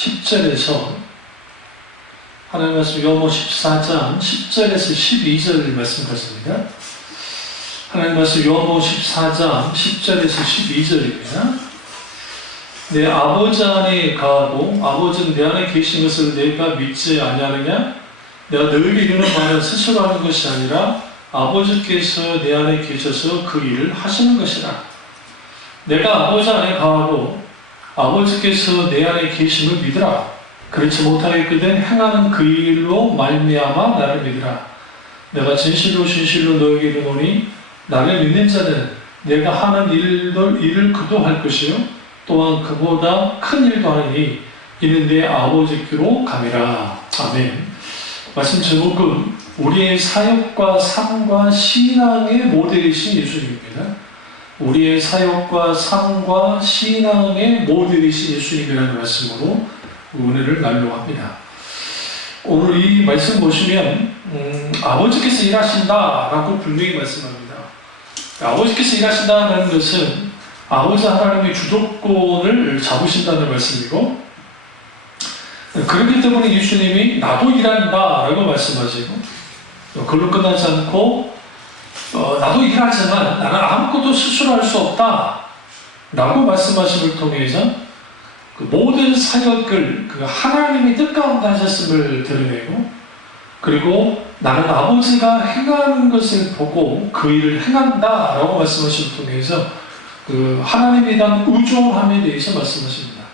10절에서 하나님 말씀 요한복음 14장 10절에서 12절 말씀 같습니다. 하나님 말씀 요한복음 14장 10절에서 12절입니다. 내 아버지 안에 가고 아버지는 내 안에 계신 것을 내가 믿지 아니하느냐? 내가 너에게 이르는 말은 스스로 하는 것이 아니라 아버지께서 내 안에 계셔서 그 일을 하시는 것이라. 내가 아버지 안에 가고 아버지께서 내 안에 계심을 믿으라. 그렇지 못하겠거든 행하는 그 일로 말미암아 나를 믿으라. 내가 진실로 진실로 너에게 이르노니 나를 믿는 자는 내가 하는 일을 그도 할 것이요 또한 그보다 큰 일도 하니 이는 내 아버지께로 감이라. 아멘. 말씀 제목은 우리의 사역과 삶과 신앙의 모델이신 예수님입니다. 우리의 사역과 삶과 신앙의 모델이신 예수님이라는 말씀으로 은혜를 나누려고 합니다. 오늘 이 말씀 보시면 아버지께서 일하신다라고 분명히 말씀합니다. 아버지께서 일하신다는 것은 아버지 하나님의 주도권을 잡으신다는 말씀이고, 그렇기 때문에 예수님이 나도 일한다라고 말씀하시고, 그걸로 끝나지 않고 나도 일하지만 나는 아무것도 스스로 할 수 없다라고 말씀하심을 통해서 그 모든 사역을 그 하나님의 뜻 가운데 하셨음을 드러내고, 그리고 나는 아버지가 행하는 것을 보고 그 일을 행한다라고 말씀하심을 통해서 그 하나님에 대한 의존함에 대해서 말씀하십니다.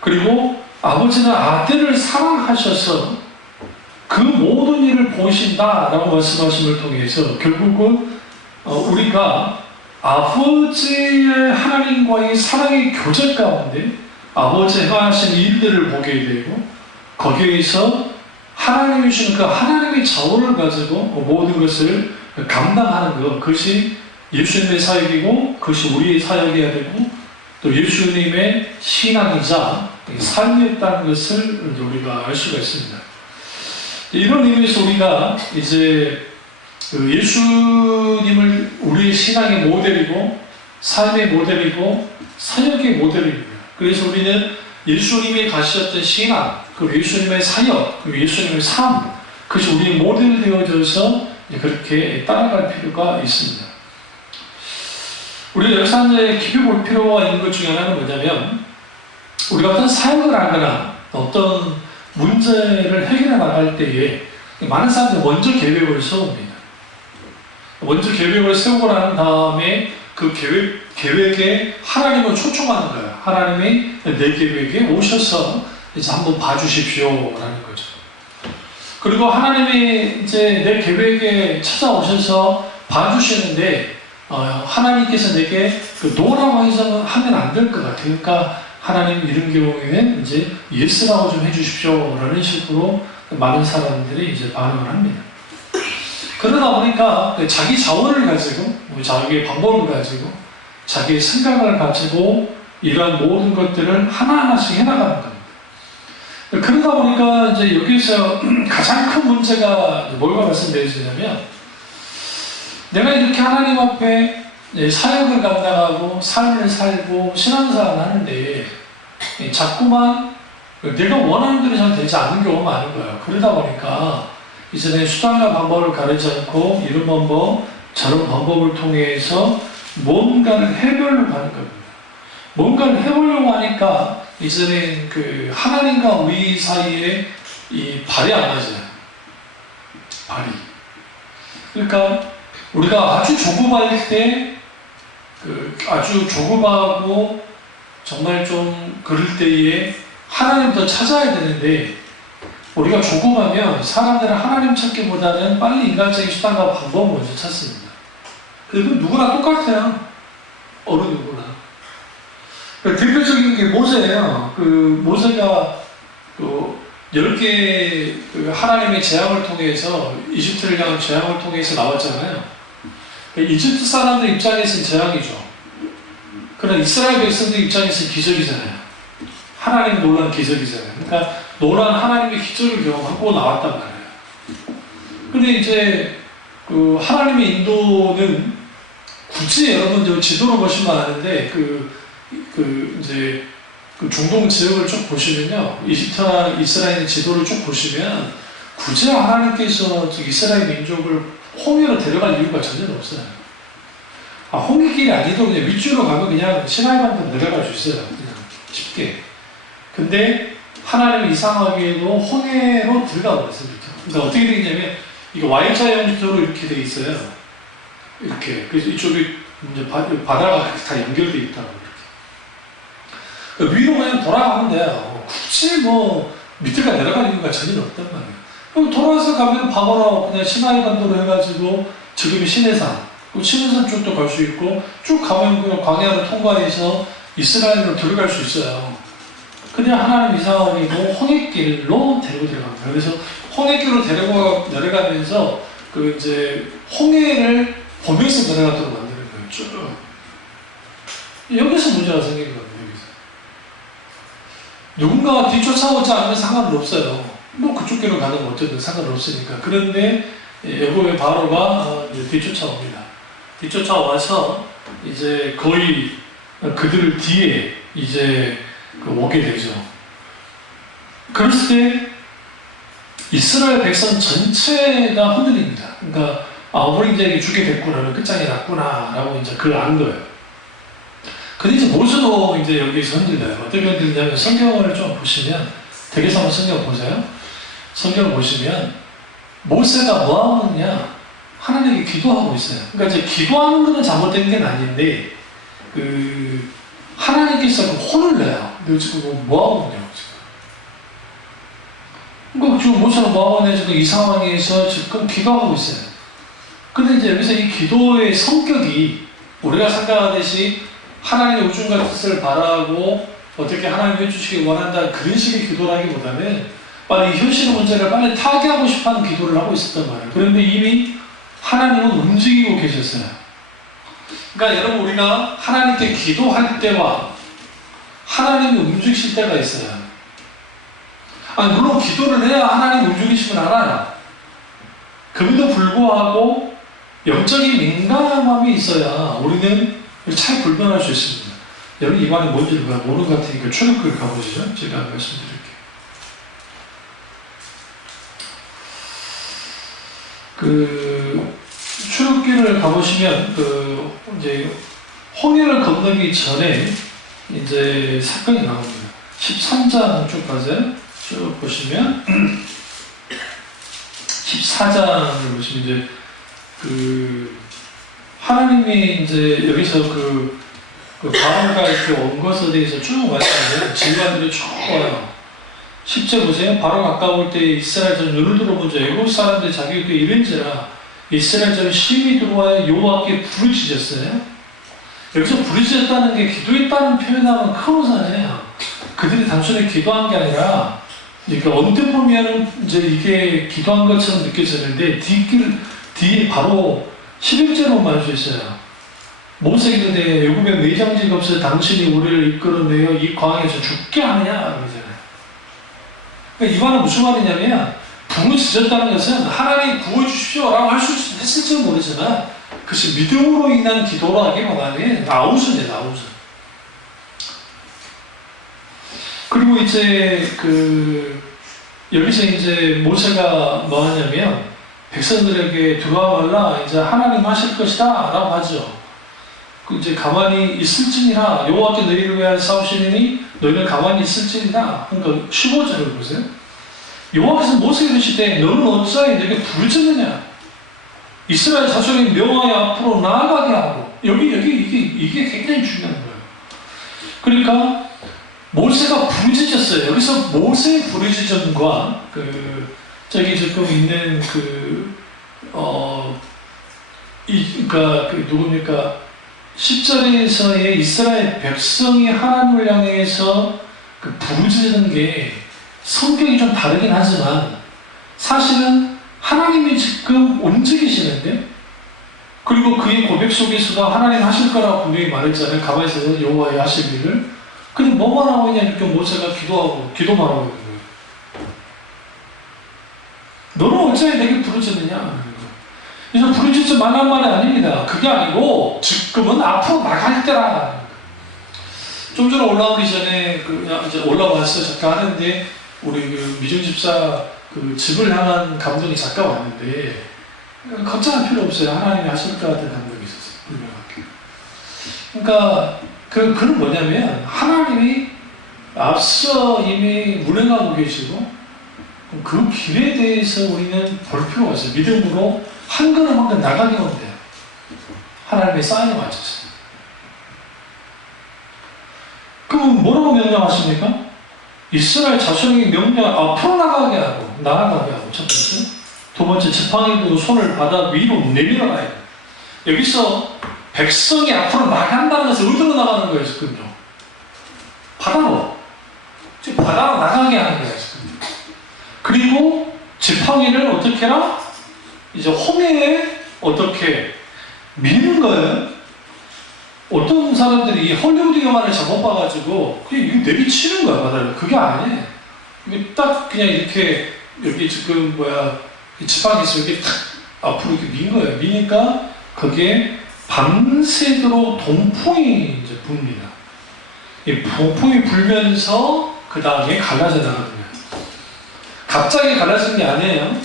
그리고 아버지는 아들을 사랑하셔서 그 모든 일을 보신다라고 말씀하심을 통해서 결국은 우리가 아버지의 하나님과의 사랑의 교제 가운데 아버지가 하신 일들을 보게 되고, 거기에서 하나님이 주시는 그 하나님의 자원을 가지고 모든 것을 감당하는 것, 그것이 예수님의 사역이고 그것이 우리의 사역이어야 되고 또 예수님의 신앙이자 삶이었다는 것을 우리가 알 수가 있습니다. 이런 의미에서 우리가 이제 예수님을 우리의 신앙의 모델이고 삶의 모델이고 사역의 모델입니다. 그래서 우리는 예수님이 가셨던 신앙, 그리고 예수님의 사역, 그리고 예수님의 삶, 그것이 우리의 모델이 되어져서 그렇게 따라갈 필요가 있습니다. 우리가 여기서 이제 깊이 볼 필요가 있는 것 중에 하나는 뭐냐면, 우리가 어떤 사역을 하거나 어떤 문제를 해결해 나갈 때에 많은 사람들이 먼저 계획을 세웁니다. 먼저 계획을 세우고 난 다음에 그 계획에 하나님을 초청하는 거예요. 하나님이 내 계획에 오셔서 이제 한번 봐주십시오라는 거죠. 그리고 하나님이 이제 내 계획에 찾아오셔서 봐주시는데 하나님께서 내게 그 노라고 해서 하면 안 될 것 같아요. 그러니까 하나님 이런 경우에는 이제 예스라고 좀 해주십시오 라는 식으로 많은 사람들이 이제 반응을 합니다. 그러다 보니까 자기 자원을 가지고 자기의 방법을 가지고 자기의 생각을 가지고 이러한 모든 것들을 하나하나씩 해나가는 겁니다. 그러다 보니까 이제 여기서 가장 큰 문제가 뭐가 말씀드리냐면, 내가 이렇게 하나님 앞에 사역을 감당하고 삶을 살고 신앙생활을 하는데 자꾸만 내가 원하는 대로 잘 되지 않는 경우가 많은 거예요. 그러다 보니까 이제 내 수단과 방법을 가리지 않고 이런 방법 저런 방법을 통해서 뭔가를 해보려고 하는 겁니다. 뭔가를 해보려고 하니까 이제는 그 하나님과 우리 사이에 이 발이 안 맞아요. 발이. 그러니까 우리가 아주 조급할 때, 아주 조급하고 정말 좀 그럴 때에 하나님 더 찾아야 되는데, 우리가 조급하면 사람들은 하나님 찾기보다는 빨리 인간적인 수단과 방법을 먼저 찾습니다. 그리고 누구나 똑같아요. 어느 누구나. 대표적인 게 모세예요. 모세가 10개의 하나님의 재앙을 통해서 이집트를 향한 재앙을 통해서 나왔잖아요. 이집트 사람들 입장에서는 재앙이죠. 그러나 이스라엘 백성들 입장에서는 기적이잖아요. 하나님 놀란 기적이잖아요. 그러니까 놀란 하나님의 기적을 경험하고 나왔단 말이에요. 근데 이제 하나님의 인도는 굳이 여러분 지도로 보시면 아는데 이제 그 중동 지역을 쭉 보시면요, 이집트나 이스라엘 지도를 쭉 보시면 굳이 하나님께서 이스라엘 민족을 홍해로 데려갈 이유가 전혀 없어요. 홍해길이 아니도 그냥 밑줄로 가면 그냥 시나이반도 내려갈 수 있어요. 그냥 쉽게. 근데 하나님은 이상하게도 홍해로 들어가 버렸어요. 그러니까 어떻게 되냐면 이게 Y자 형태로 이렇게 돼 있어요. 이렇게. 그래서 이쪽이 이제 바다가 다 연결돼 있다고. 이렇게. 위로 그냥 돌아가면 돼요. 굳이 뭐 밑에가 내려갈 이유가 전혀 없단 말이에요. 그럼 돌아와서 가면 바로로 그냥 시나이반도로 해가지고 지금의 시내산, 시내산 쪽도 갈 수 있고 쭉 가면 그냥 광야를 통과해서 이스라엘로 들어갈 수 있어요. 그냥 하나님 이상하게도 홍해길로 데리고 들어갑니다. 그래서 홍해길로 내려가면서 그 이제 홍해를 보면서 내려가도록 만드는 거예요. 쭉. 여기서 문제가 생기는 겁니다. 여기서. 누군가가 뒤쫓아오지 않으면 상관은 없어요. 뭐 그쪽 길로 가는 건 어쨌든 상관없으니까. 그런데 애굽의 바로가 뒤쫓아옵니다. 뒤쫓아와서 이제 거의 그들 뒤에 이제 오게 되죠. 그랬을 때 이스라엘 백성 전체가 흔들립니다. 그러니까 우리 이제 죽게 됐구나, 끝장이 났구나라고 이제 그걸 안 거예요. 근데 이제 모세도 이제 여기서 흔들려요. 어떻게 흔들리냐면 성경을 좀 보시면, 대개서 성경 보세요. 성경을 보시면 모세가 뭐 하느냐, 하나님께 기도하고 있어요. 그러니까 이제 기도하는 것은 잘못된 게 아닌데 하나님께서 혼을 내요. 너 지금 뭐 하고 있냐고 지금. 그러니까 지금 모세가 뭐 하고 있냐, 지금 이 상황에서 지금 기도하고 있어요. 근데 이제 여기서 이 기도의 성격이 우리가 생각하듯이 하나님의 우중과 뜻을 바라고 어떻게 하나님 해주시기 원한다 그런 식의 기도라기보다는 빨리 현실의 문제를 빨리 타개하고 싶어하는 기도를 하고 있었단 말이에요. 그런데 이미 하나님은 움직이고 계셨어요. 그러니까 여러분, 우리가 하나님께 기도할 때와 하나님이 움직이실 때가 있어요. 물론 기도를 해야 하나님 움직이시면 알아요. 그럼에도 불구하고 영적인 민감함이 있어야 우리는 잘 불변할 수 있습니다. 여러분, 이관이 뭔지를 모르는 것 같으니까 출애굽기를 가보시죠. 제가 말씀드릴게요. 출애굽기를 가보시면 이제 홍해를 건너기 전에 이제 사건이 나옵니다. 13장 쭉 가세요. 쭉 보시면 14장을 보시면 이제 하나님이 이제 여기서 바로가 이렇게 온 것에 대해서 쭉 말씀해요. 질관들이 쭉 와요. 10절 보세요. 바로 가까울 때 이스라엘 전 눈을 들어보자. 애굽 사람들이 자기에게 이른지라 이스라엘 전 심히 들어와야 여호와께 부르짖었어요. 여기서 부르짖었다는 게 기도했다는 표현하면 큰 오산이에요. 그들이 단순히 기도한 게 아니라, 그러니까 언뜻 보면은 이제 이게 기도한 것처럼 느껴지는데 뒤에 바로 11절로 말 수 있어요. 모세에게 이르되 애굽에 매장지가 없어 당신이 우리를 이끌어내어 이 광야에서 죽게 하느냐 그러잖아요. 그러니까 이 말은 무슨 말이냐면, 부르짖었다는 것은 하나님 구해주십시오라고 할 수 했을지는 모르지만 그것이 믿음으로 인한 기도라기보다는 아우성이에요. 아우성. 그리고 이제 여기서 이제 모세가 뭐 하냐면 백성들에게 들어와 말라, 이제 하나님 하실 것이다 라고 하죠. 이제 가만히 있을지니라, 여호와께 너희를 위하여 싸우시니 너희는 가만히 있을지니라. 그러니까 15절을 보세요. 여호와께서 모세에게 이르시되 너는 어찌하여 내게 부르짖느냐, 이스라엘 자손이 명하여 앞으로 나아가게 하고. 이게 굉장히 중요한 거예요. 그러니까 모세가 부르짖었어요. 여기서 모세의 부르짖음과 저기 지금 있는 누굽니까? 10절에서의 이스라엘 백성이 하나님을 향해서 부르짖는 게 성격이 좀 다르긴 하지만 사실은 하나님이 지금 움직이시는데, 그리고 그의 고백 속에서도 하나님 하실 거라고 분명히 말했잖아요. 가만히 있어서 여호와의 하실 일을. 근데 뭐만 하고 있냐, 이렇게 모세가 기도만 하고 있는 거예요. 너는 어찌하여 내게 부르짖느냐. 그래서 부르짖지 말란 말이 아닙니다. 그게 아니고 지금은 앞으로 나갈 때라. 좀 전에 올라오기 전에 이제 올라왔어요. 잠깐 하는데 우리 그 미준 집사 그 집을 향한 감동이 잠깐 왔는데 걱정할 필요 없어요. 하나님이 하실 것 같은 감동이 있었어요. 분명하게. 그러니까 그는 뭐냐면 하나님이 앞서 이미 운행하고 계시고 그 길에 대해서 우리는 볼 필요가 있어요. 믿음으로 한 걸음 한 걸음 나가기만 돼요. 하나님의 사인에 맞춰서. 그럼 뭐라고 명령하십니까? 이스라엘 자손에게 명령 앞으로 나가게 하고 나아가게 하고 첫 번째. 두 번째 지팡이 들고 손을 바다 위로 내밀어 가야 돼요. 여기서 백성이 앞으로 나간다는 것을 어디로 나가는 거예요 지금요? 바다로. 지금 바다로 나가게 하는 거예요 지금. 그리고 지팡이를 어떻게 해라? 이제 홍해에 어떻게 미는 거예요? 어떤 사람들이 이 헐리우드 영화를 잘못 봐가지고 그냥 이거 내비치는 거야 바다를. 그게 아니에요. 이게 딱 그냥 이렇게 여기 지금 지팡이 있으면 이렇게 탁 앞으로 이렇게 민 거예요. 미니까 그게 밤새도록 동풍이 이제 붑니다. 이 동풍이 불면서 그 다음에 갈라져 나가거든요. 갑자기 갈라진 게 아니에요.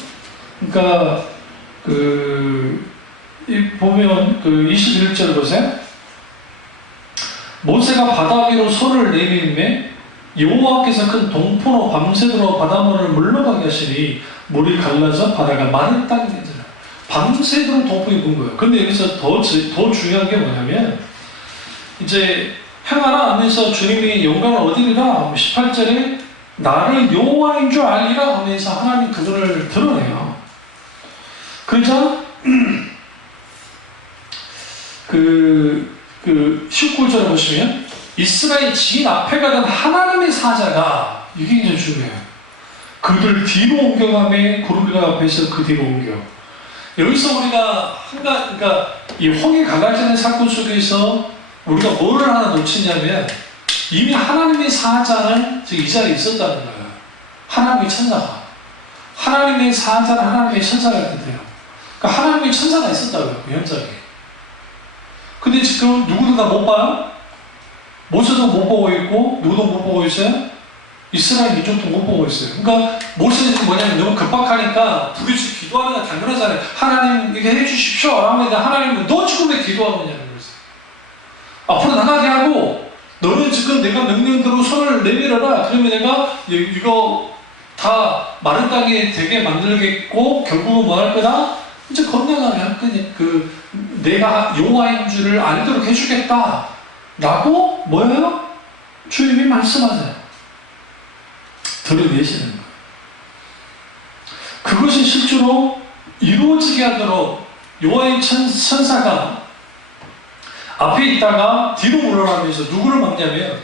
그러니까 보면 21절 보세요. 모세가 바다 위로 손을 내밀매 여호와께서 큰 동포로 밤새도록 바닷물을 물러가게 하시니 물이 갈라져 바다가 마른 땅이 되더라. 밤새도록 동풍이 분 거예요. 근데 여기서 더 중요한 게 뭐냐면 이제 행하라 하면서 주님이 영광을 얻으리라 18절에 나를 여호와인 줄 알리라 하면서 하나님 그분을 드러내요. 그러자 19절에 보시면 이스라엘 지인 앞에 가던 하나님의 사자가 이게 굉장히 중요해요. 그들 뒤로 옮겨가며 구름비가 앞에서 그 뒤로 옮겨. 여기서 우리가 그러니까 이 홍해 갈라지는 사건 속에서 우리가 뭐를 하나 놓치냐면 이미 하나님의 사자는 지금 이 자리에 있었다는 거예요. 하나님의 천사가. 하나님의 사자는 하나님의 천사가 있거든요. 그러니까 하나님의 천사가 있었다고요. 그 현장에. 근데 지금 누구도 다 못 봐요? 모세도 못 보고 있고 누구도 못 보고 있어요? 이스라엘 민족도 못 보고 있어요. 그러니까 모세는 지금 뭐냐면 너무 급박하니까 부딪히 기도하는 거 당연하잖아요. 하나님 이렇게 해주십시오. 하면 하나님은 너 지금 왜 기도하고 있냐는 거예요. 앞으로 나가게 하고 너는 지금 내가 명령대로 손을 내밀어라. 그러면 내가 이거 다 마른 땅에 되게 만들겠고 결국은 뭐 할 거다? 이제 건강하게 할 거니 내가 여호와인 줄을 알도록 해주겠다 라고 뭐예요? 주님이 말씀하세요. 드러내시는 거예요. 그것이 실제로 이루어지게 하도록 여호와의 천사가 앞에 있다가 뒤로 물러나면서 누구를 막냐면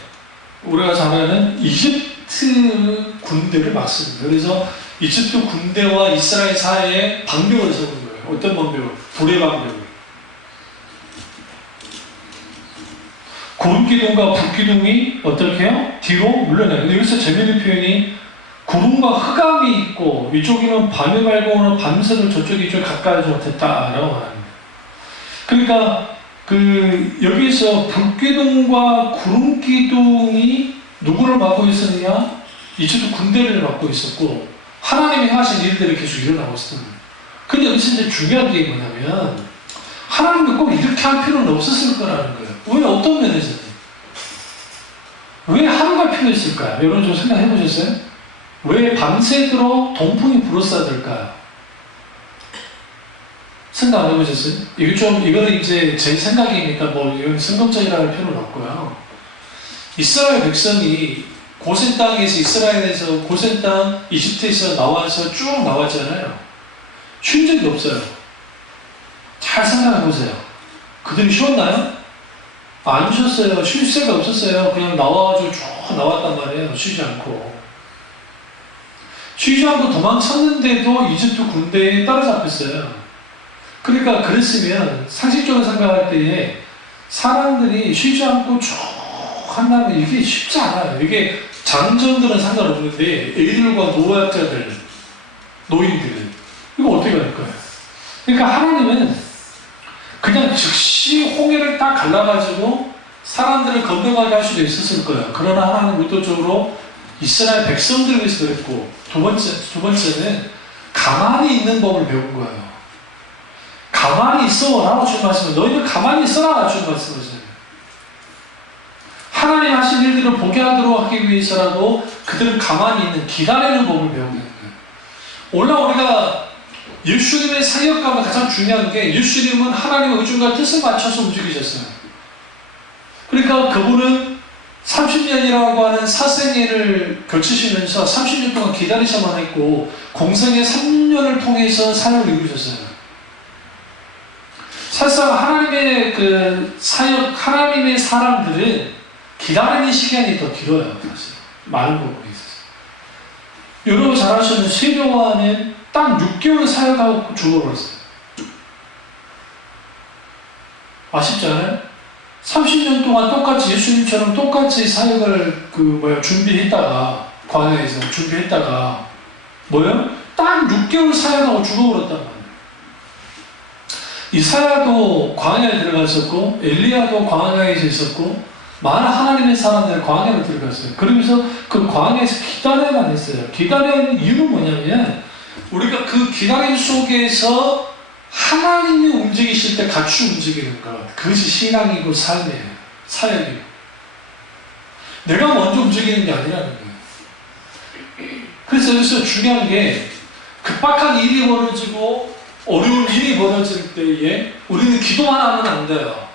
우리가 잘 아는 이집트 군대를 막습니다. 그래서 이집트 군대와 이스라엘 사이에 방벽을 세우는 거예요. 어떤 방벽을? 불의 방벽을. 구름기둥과 불기둥이 어떻게 해요? 뒤로 물러나요. 근데 여기서 재미있는 표현이 구름과 흑암이 있고 이쪽에는 밤에 말고는 밤새도 저쪽이 좀 가까이 못했다라고 합니다. 그러니까 여기서 불기둥과 구름기둥이 누구를 막고 있었느냐? 이집트 군대를 막고 있었고 하나님이 하신 일들이 계속 일어나고 있었던 거예요. 근데 여기서 이제 중요한 게 뭐냐면 하나님도 꼭 이렇게 할 필요는 없었을 거라는 거예요. 왜 어떤 면에서는? 왜 하루가 필요했을까요? 여러분 좀 생각해 보셨어요? 왜 밤새도록 동풍이 불었어야 될까요? 생각 안 해보셨어요? 이거는 이제 제 생각이니까 이건 성경적이라 할 필요는 없고요. 이스라엘 백성이 고센 땅에서 이스라엘에서 고센 땅 이집트에서 나와서 쭉 나왔잖아요. 쉰 적이 없어요. 잘 생각해 보세요. 그들이 쉬었나요? 안 쉬었어요. 쉴 새가 없었어요. 그냥 나와가지고 쭉 나왔단 말이에요. 쉬지 않고. 쉬지 않고 도망쳤는데도 이집트 군대에 따라잡혔어요. 그러니까 그랬으면 상식적으로 생각할 때에 사람들이 쉬지 않고 쭉 한다면 이게 쉽지 않아요. 이게 장정들은 상관없는데 애들과 노약자들, 노인들 이거 어떻게 할 거예요? 그러니까 하나님은 그냥 즉시 홍해를 딱 갈라가지고 사람들을 건너가게 할 수도 있었을 거예요. 그러나 하나님 의도적으로 이스라엘 백성들을 위해서 그랬고, 두 번째는 가만히 있는 법을 배운 거예요. 가만히 있어 라고 주님 말씀을, 너희들 가만히 있어라 주님 말씀하세요. 하나님 하신 일들을 보게 하도록 하기 위해서라도 그들은 가만히 있는, 기다리는 법을 배우게 하는 거예요. 오늘 우리가 예수님의 사역감은 가장 중요한 게, 예수님은 하나님의 의중과 뜻을 맞춰서 움직이셨어요. 그러니까 그분은 30년이라고 하는 사생애를 거치시면서 30년 동안 기다리셔만 했고, 공생의 3년을 통해서 사역을 이루셨어요. 사실상 하나님의 그 사역, 하나님의 사람들은 기다리는 시간이 더 길어요. 사실 많은 부분이 있어요. 여러분 잘 아시는 세례요한은 딱 6개월 사역하고 죽어버렸어요. 아쉽지 않아요? 30년 동안 똑같이 예수님처럼 똑같이 사역을 준비했다가, 광야에서 준비했다가 딱 6개월 사역하고 죽어버렸단 말이에요. 이사야도 광야에 들어갔었고, 엘리야도 광야에 있었고, 많은 하나님의 사람들이 광야로 들어갔어요. 그러면서 그 광야에서 기다려야만 했어요. 기다리는 이유는 뭐냐면, 우리가 그 기다림 속에서 하나님이 움직이실 때 같이 움직이는 것, 그것이 신앙이고 삶이에요. 사역이고. 내가 먼저 움직이는 게 아니라는 거예요. 그래서 여기서 중요한 게, 급박한 일이 벌어지고 어려운 일이 벌어질 때에 우리는 기도만 하면 안 돼요.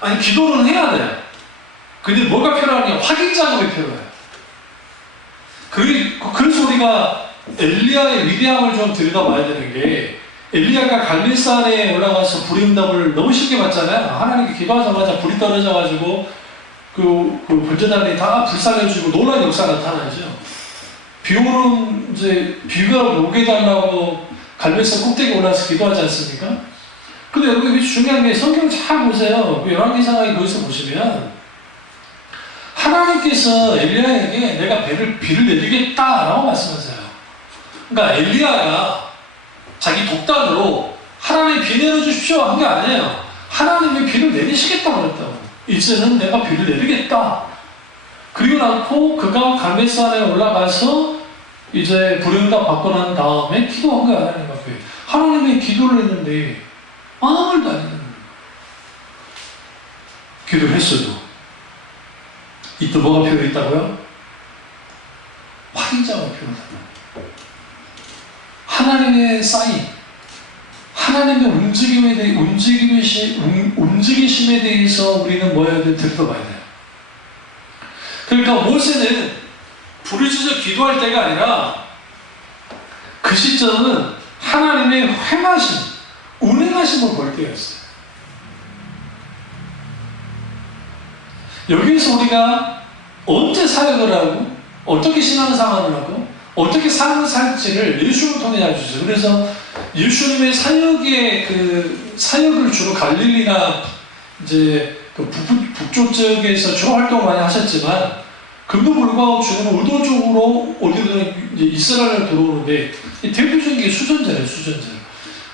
아니, 기도는 해야 돼요. 근데 뭐가 필요하냐? 확인 작업이 필요해요. 그래서 우리가 엘리야의 위대함을 좀 들여다봐야 되는 게, 엘리야가 갈멜산에 올라가서 불의 응답을 너무 쉽게 받잖아요. 하나님께 기도하자마자 불이 떨어져가지고 그 번제단이 다 불살려주고 놀라운 역사가 나타나죠. 비오는 이제 비가 오게 해달라고 갈멜산 꼭대기에 올라가서 기도하지 않습니까? 근데 여러분 중요한 게, 성경 잘 보세요. 열왕기상하에 거기서 보시면 하나님께서 엘리야에게 내가 비를 내리겠다라고 말씀하세요. 그러니까 엘리야가 자기 독단으로 하나님 비 내려주십시오 한 게 아니에요. 하나님이 비를 내리시겠다고 그랬다고. 이제는 내가 비를 내리겠다. 그리고 나서 그가 갈멜산에 올라가서 이제 불응답 받고 난 다음에 기도한 거야. 하나님 앞에. 하나님의 기도를 했는데 아무 말도 안 했는 거예요. 기도를 했어도 이때 뭐가 필요했다고요? 확인자가 필요하다. 하나님의 사인, 하나님의 움직이심에 대해서 우리는 뭐야 들어봐야 돼요. 그러니까 모세는 부르짖어 기도할 때가 아니라, 그 시점은 하나님의 행하심, 운행하심을 볼 때였어요. 여기에서 우리가 언제 사역을 하고, 어떻게 신앙생활을 하고, 어떻게 삶을 살지를 예수를 통해 알려주세요. 그래서 예수님의 사역을 주로 갈릴리나 이제 그 북쪽 지역에서 주로 활동을 많이 하셨지만, 그럼에도 불구하고 주님은 의도적으로 어디든 이제 이스라엘을 들어오는데, 대표적인 게 수전제예요, 수전제.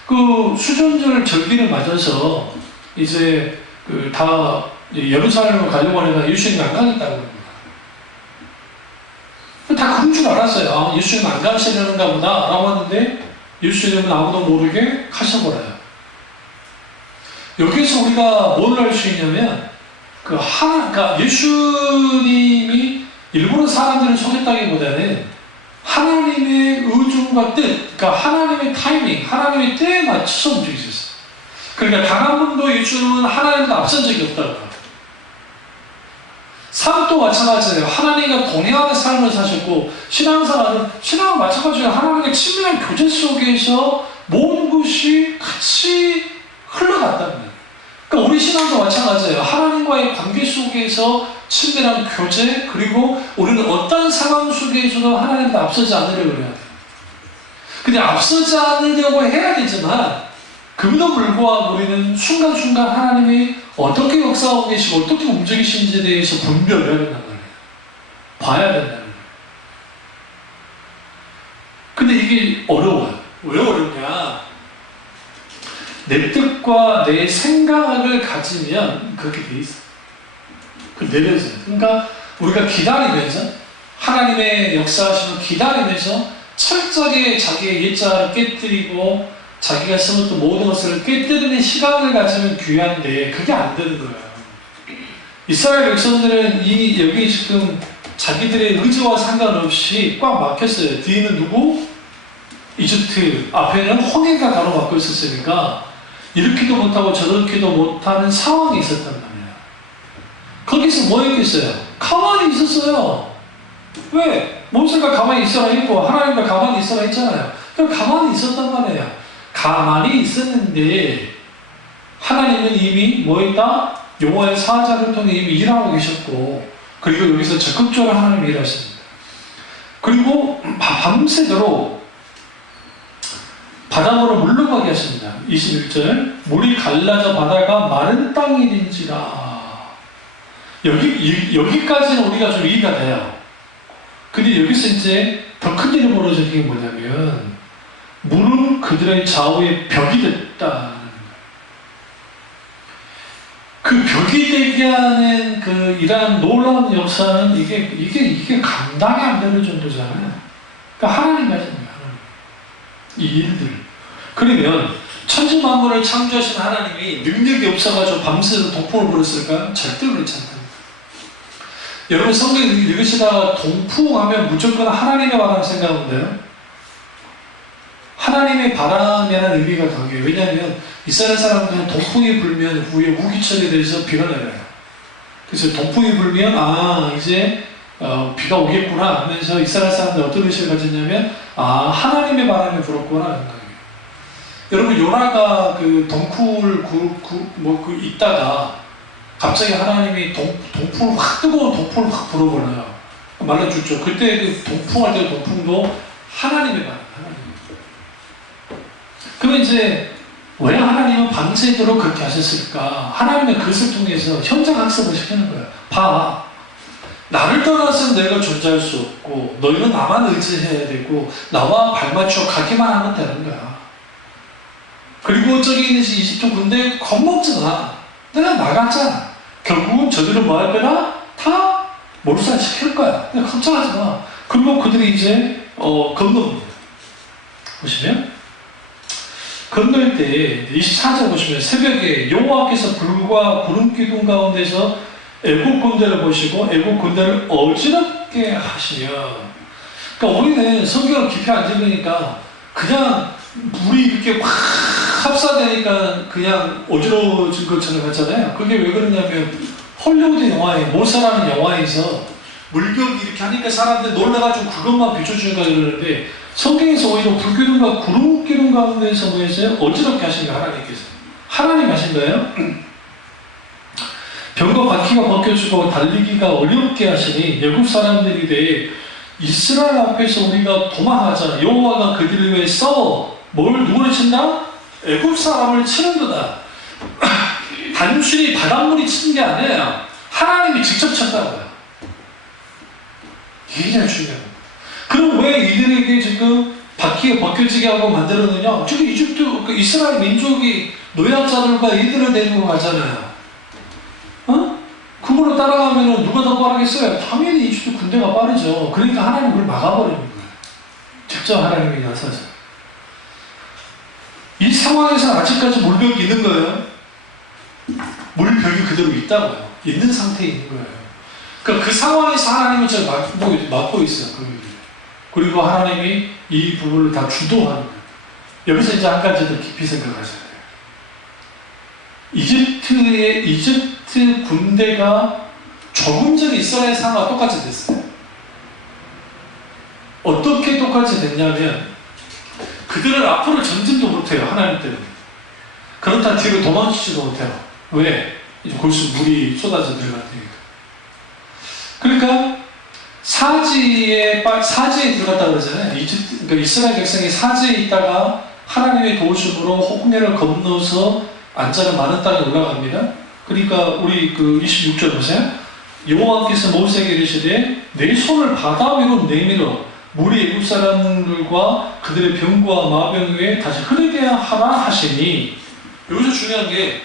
그 수전절 절기를 맞아서 이제 다 예루살렘을 가려고 하니까 예수님이 안 가겠다고 합니다. 다 그런 줄 알았어요. 아, 예수님 안 가시려는가 보다 라고 하는데, 예수님은 아무도 모르게 가셔버려요. 여기서 우리가 뭘 알 수 있냐면, 그러니까 예수님이 일부러 사람들을 속였다기보다는 하나님의 의중과 뜻, 그러니까 하나님의 타이밍, 하나님의 때에 맞춰서 움직이셨어요. 그러니까 단 한 번도 예수님은 하나님과 앞선 적이 없다고. 삶도 마찬가지예요. 하나님과 동행하는 삶을 사셨고, 신앙은 마찬가지예요. 하나님과 친밀한 교제 속에서 모든 것이 같이 흘러갔다는 거예요. 그러니까 우리 신앙도 마찬가지예요. 하나님과의 관계 속에서 친밀한 교제, 그리고 우리는 어떤 상황 속에서도 하나님과 앞서지 않으려고 해야 돼요. 근데 앞서지 않으려고 해야 되지만, 그럼에도 불구하고 우리는 순간순간 하나님이 어떻게 역사하고 계시고 어떻게 움직이시는지에 대해서 분별을 해야 된단 말이에요. 봐야 된다는 거예요. 근데 이게 어려워요. 왜 어렵냐? 내 뜻과 내 생각을 가지면 그렇게 돼 있어. 그 내려져요. 그러니까 우리가 기다리면서 하나님의 역사하심을 기다리면서 철저하게 자기의 옛자를 깨뜨리고 자기가 세웠던 모든 것을 깨뜨리는 시간을 가지면 귀한데 그게 안 되는 거예요. 이스라엘 백성들은 여기 지금 자기들의 의지와 상관없이 꽉 막혔어요. 뒤에는 누구? 이집트, 앞에는 홍해가 가로막고 있었으니까 이렇게도 못하고 저렇게도 못하는 상황이 있었단 말이에요. 거기서 뭐 했겠어요? 가만히 있었어요. 왜? 모세가 가만히 있어라 했고 하나님도 가만히 있어라 했잖아요. 그럼 가만히 있었단 말이에요. 가만히 있었는데 하나님은 이미 뭐 했다? 여호와의 사자를 통해 이미 일하고 계셨고 그리고 여기서 적극적으로 하나님이 일하십니다. 그리고 밤새도록 바다으로 물러가게 하십니다. 21절 물이 갈라져 바다가 마른 땅이 된지라. 여기까지는 우리가 좀 이해가 돼요. 근데 여기서 이제 더 큰 일이 벌어진 게 뭐냐면 물은 그들의 좌우에 벽이 됐다. 그 벽이 되게 하는 그 이러한 놀라운 역사는 이게 감당이 안 되는 정도잖아요. 그러니까 하나님 하시는 거예요. 이 일들. 그러면 천지 만물을 창조하신 하나님이 능력이 없어가지고 밤새서 동풍을 불었을까요? 절대 그렇지 않답니다. 여러분 성경 읽으시다가 동풍하면 무조건 하나님의 바람 생각하는데요. 하나님의 바람이라는 의미가 강해요. 왜냐하면 이스라엘 사람들은 동풍이 불면 후에 우기철에 대해서 비가 내려요. 그래서 동풍이 불면 이제 비가 오겠구나 하면서 이스라엘 사람들 어떤 의식을 가졌냐면 하나님의 바람이 불었구나 하는 거예요. 여러분 요나가 그 덩쿨 있다가 갑자기 하나님이 동풍을 뜨거운 동풍을 확 불어버려요. 말라 죽죠. 그때 그 동풍할 때 동풍도 하나님의 바람. 그러면 이제 왜 하나님은 밤새도록 그렇게 하셨을까? 하나님은 그것을 통해서 현장 학습을 시키는 거예요. 봐. 나를 떠나서는 내가 존재할 수 없고 너희는 나만 의지해야 되고 나와 발맞춰 가기만 하면 되는 거야. 그리고 저기 있는 이집트 군대 겁먹잖아. 내가 나갔잖아. 결국은 저들은 뭐 할 거나? 다 몰살 시킬 거야. 근데 걱정하지 마. 그리고 그들이 이제 건너옵니다. 보시면 건널 때 24절 보시면 새벽에 여호와께서 불과 구름 기둥 가운데서 애국 군대를 보시고 애국 군대를 어지럽게 하시며, 그러니까 우리는 성경을 깊이 안 읽으니까 그냥 물이 이렇게 확 합사되니까 그냥 어지러워진 것처럼 하잖아요. 그게 왜 그러냐면 헐리우드 영화에 모사라는 영화에서 물격이 이렇게 하니까 사람들이 놀라가지고 그것만 비춰주니까 그러는데 성경에서 오히려 불기둥과 구름기둥 가운데서 뭐 했어요? 어지럽게 하신 거예요. 하나님께서. 하나님 하신 거예요. 병과 바퀴가 벗겨지고 달리기가 어렵게 하시니 애굽 사람들이 대해 이스라엘 앞에서 우리가 도망하자. 여호와가 그들을 위해 싸워 누구를 친다? 애굽 사람을 치는 거다. 단순히 바닷물이 치는 게 아니에요. 하나님이 직접 쳤다고요. 이게 제일 중요해요. 그럼 왜 이들에게 지금 바퀴가 벗겨지게 하고 만들었느냐? 지금 이집트, 이스라엘 민족이 노약자들과 이들을 데리고 가잖아요. 그걸로 따라가면 누가 더 빠르겠어요? 당연히 이집트 군대가 빠르죠. 그러니까 하나님이 그걸 막아버리는 거예요. 직접 하나님이 나서서. 이 상황에서는 아직까지 물벽이 있는 거예요. 물벽이 그대로 있다고요. 있는 상태에 있는 거예요. 그러니까 그 상황에서 하나님은 저 막고 있어요. 그리고 하나님이 이 부분을 다 주도하는 거예요. 여기서 이제 한 가지 더 깊이 생각하셔야 돼요. 이집트 군대가 조금 전 이스라엘 상황과 똑같이 됐어요. 어떻게 똑같이 됐냐면 그들은 앞으로 전진도 못해요. 하나님 때문에. 그렇다 뒤로 도망치지도 못해요. 왜? 이제 골수 물이 쏟아져 들어갔으니까. 그러니까 사지에 들어갔다 그러잖아요. 그러니까 이스라엘 백성이 사지에 있다가 하나님의 도우심으로 홍해를 건너서 안짜는 많은 땅에 올라갑니다. 그러니까 우리 그 26절 보세요. 여호와께서 모세에게 이르시되 내 손을 바다 위로 내밀어 물이 애굽 사람들과 그들의 병과 마병 위에 다시 흐르게 하라 하시니, 여기서 중요한 게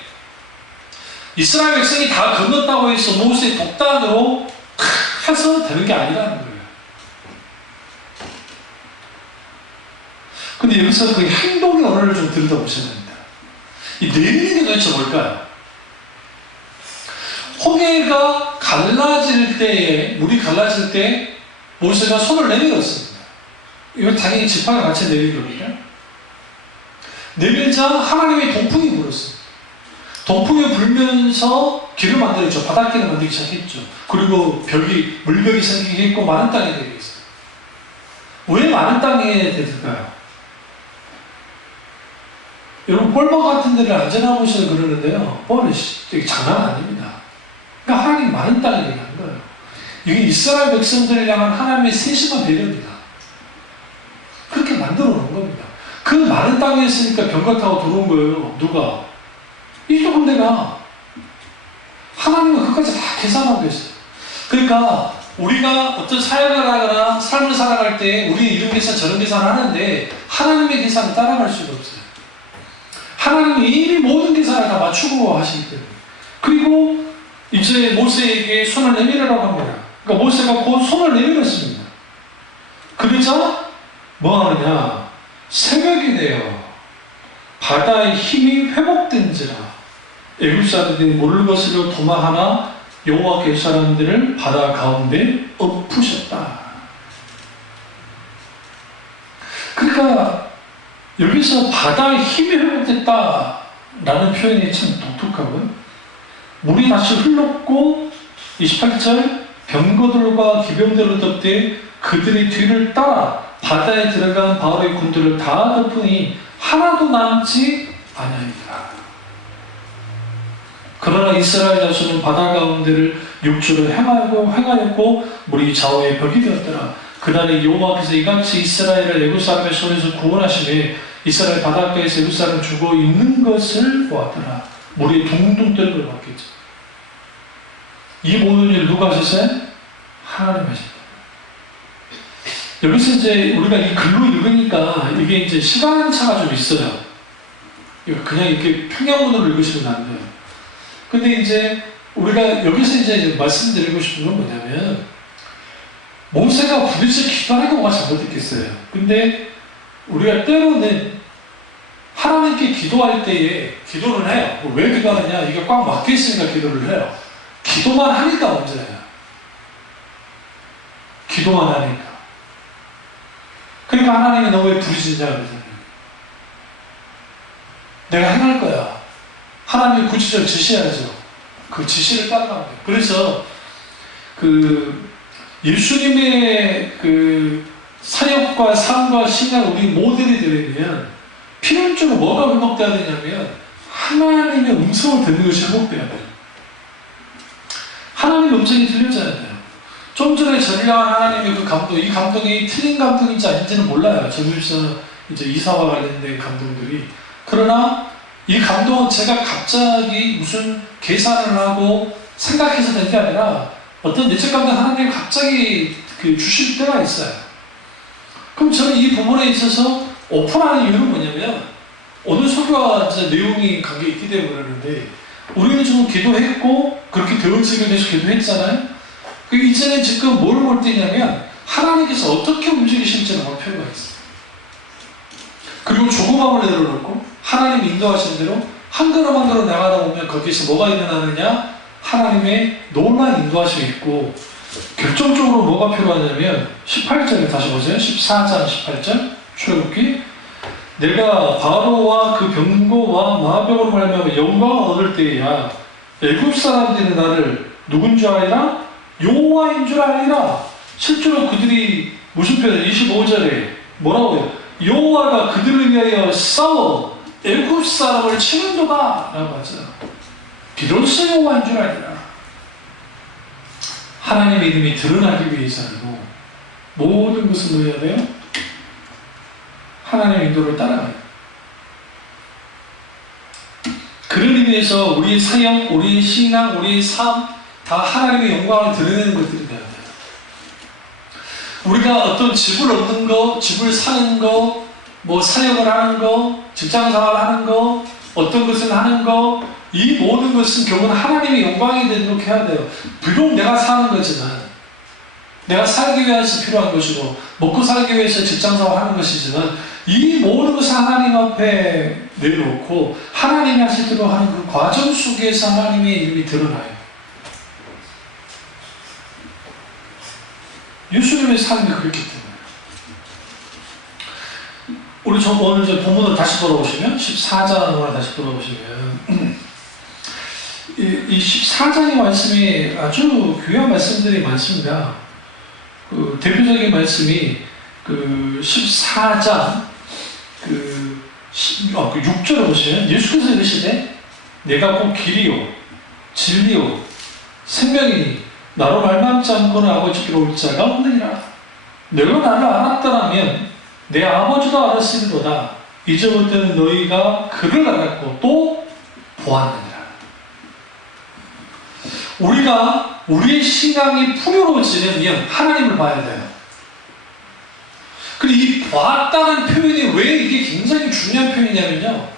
이스라엘 백성이 다 건넜다고 해서 모세의 독단으로 해서 되는 게 아니라는 거예요. 근데 여기서 그 행동의 언어를 좀 들여다보셔야 됩니다. 이 내리는 게 도대체 뭘까요? 홍해가 갈라질 때에, 물이 갈라질 때 모세가 손을 내밀었습니다. 이건 당연히 지팡이가 같이 내밀거든요. 내밀자 하나님의 동풍이 불었습니다. 동풍이 불면서 길을 만들었죠. 바닷길을 만들기 시작했죠. 그리고 물벽이 생기게 했고 많은 땅이 되게 했어요. 왜 많은 땅에 됐을까요? 여러분 뻘밭 같은 데를 안전하고서 그러는데요. 뻘이 장난 아닙니다. 그러니까 하나님 많은 땅이 되게 한 거예요. 이게 이스라엘 백성들을 향한 하나님의 세심한 배려입니다. 그렇게 만들어 놓은 겁니다. 그 많은 땅에 있으니까 병거 타고 들어온 거예요. 누가? 이 좁은 데가. 하나님은 그것까지 다 계산하고 있어요. 그러니까 우리가 어떤 사역을 하거나 삶을 살아갈 때 우리 이런 계산 저런 계산을 하는데 하나님의 계산을 따라갈 수가 없어요. 하나님이 이미 모든 계산을 다 맞추고 하시기 때문에. 그리고 이제 모세에게 손을 내밀으라고 합니다. 그러니까 모세가 곧 손을 내밀었습니다. 그러자 뭐 하느냐? 새벽이 되어 바다의 힘이 회복된지라 애굽 사람들이 모를 것으로 도망하나 여호와께서 사람들을 바다 가운데 엎으셨다. 그러니까 여기서 바다의 힘이 회복됐다라는 표현이 참 독특하고요. 물이 다시 흘렀고 28절 병거들과 기병들을 덮되 그들의 뒤를 따라 바다에 들어간 바울의 군대를 다 덮으니 하나도 남지 아니하니라. 그러나 이스라엘 자손은 바다 가운데를 육주로 행하였고 물이 좌우에 벽이 되었더라. 그날에 여호와께서 이같이 이스라엘을 애굽 사람의 손에서 구원하시매 이스라엘 바닷가에서 애굽 사람을 죽어 있는 것을 보았더라. 물이 둥둥 뜨는 걸 봤겠죠. 이 모든 일을 누가 하셨어요? 하나님 하셨다. 여기서 이제 우리가 이 글로 읽으니까 이게 이제 시간차가 좀 있어요. 그냥 이렇게 평양문으로 읽으시면 안 돼요. 근데 이제 우리가 여기서 이제 말씀드리고 싶은 건 뭐냐면 모세가 부딪혀 기도하는 게 뭐가 잘못됐겠어요. 근데 우리가 때로는 하나님께 기도할 때에 기도를 해요. 왜 기도하느냐? 이게 꽉 막혀있으니까 기도를 해요. 기도만 하니까 문제예요. 기도만 하니까. 그러니까 하나님이 너 왜 부르짖냐 그러잖아요. 내가 행할 거야. 하나님이 구체적으로 지시해야죠. 그 지시를 따라가면 돼요. 그래서 예수님의 사역과 삶과 신앙 우리 모델이 되려면 필연적으로 뭐가 회복돼야 되냐면 하나님의 음성을 듣는 것이 회복돼야 돼요. 하나님의 음성이 들려져야 돼요. 좀 전에 저를 향한 하나님의 그 감동, 이 감동이 틀린 감동인지 아닌지는 몰라요. 전주에서 이제 이사와 관련된 감동들이. 그러나 이 감동은 제가 갑자기 무슨 계산을 하고 생각해서 된 게 아니라 어떤 내적 감동 하나님이 갑자기 주실 때가 있어요. 그럼 저는 이 부분에 있어서 오픈하는 이유는 뭐냐면 오늘 설교와 내용이 관계 있기 때문에 그러는데 우리는 지금 기도했고 그렇게 대원적에 대해서 기도했잖아요. 이제는 지금 뭘 볼 때냐면 하나님께서 어떻게 움직이실지를 볼 필요가 있어요. 그리고 조그마음을 내려놓고 하나님이 인도하시는 대로 한 걸음 한 걸음 나가다 보면 거기서 뭐가 일어나느냐? 하나님의 놀라운 인도하심이 있고 결정적으로 뭐가 필요하냐면 18절에 다시 보세요. 14장 18절 출애굽기 내가 바로와 그 병거와 마병으로 말미암아 영광을 얻을 때야 애굽 사람들이 나를 누군 줄 아니라 여호와인 줄 아니라 실제로 그들이 무슨 표현 25절에 뭐라고요? 여호와가 그들을 위하여 싸워 애굽 사람을 치는도다 라고 하죠. 비로소 여호와인 줄 아니라 하나님의 이름이 드러나기 위해서 아니고 모든 것을 뭐 해야 돼요? 하나님의 인도를 따라가요. 그를 위해서 우리의 사역, 우리의 신앙, 우리의 삶 다 하나님의 영광을 드러내는 것들이 돼야 돼요. 우리가 어떤 집을 얻는 거, 집을 사는 거, 뭐 사역을 하는 거, 직장생활 하는 거, 어떤 것을 하는 거, 이 모든 것은 결국은 하나님의 영광이 되도록 해야 돼요. 비록 내가 사는 거지만, 내가 살기 위해서 필요한 것이고, 먹고 살기 위해서 직장생활 하는 것이지만, 이 모든 것을 하나님 앞에 내놓고 하나님이 하시도록 하는 그 과정 속에서 하나님의 이름이 드러나요. 예수님의 삶이 그렇기 때문에. 우리 오늘 본문을 다시 돌아보시면 14장을 다시 돌아보시면 이 14장의 말씀이 아주 귀한 말씀들이 많습니다. 그 대표적인 말씀이 그 14장 그 6절을 보시면 예수께서 이르시되 내가 곧 길이요 진리요 생명이니 나로 말미암지 않고는 아버지께로 올 자가 없느니라. 내가 나를 알았더라면 내 아버지도 알았으리로다. 이제부터는 너희가 그를 알았고 또 보았느니라. 우리가 우리의 신앙이 풍요로워지려면 하나님을 봐야 돼요. 그리고 이 보았다는 표현이 왜 이게 굉장히 중요한 표현이냐면요,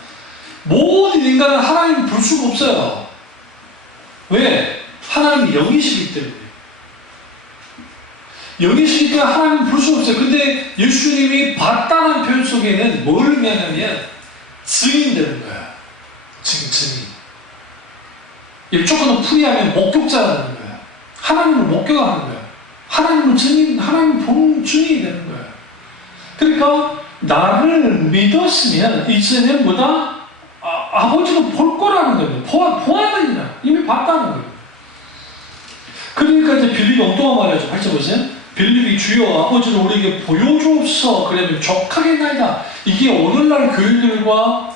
모든 인간은 하나님을 볼 수가 없어요. 왜? 하나님이 영이시기 때문에. 영이시기 때문에 하나님을 볼 수가 없어요. 근데 예수님이 봤다는 표현 속에는 뭘 의미하냐면 증인되는 거야. 증인. 이거 조금 더 풀이하면 목격자라는 거야. 하나님을 목격하는 거야. 하나님을 하나님을 보는 증인이 되는 거야. 그러니까 나를 믿었으면 이제는 뭐다? 아버지가 볼 거라는 거예요. 보았느니라. 이미 봤다는 거예요. 그러니까 이제 빌립이 엉뚱한 말이죠. 8절 보세요. 빌립이 주여 아버지를 우리에게 보여주옵소서 그러면 족하겠나이다. 이게 오늘날 교인들과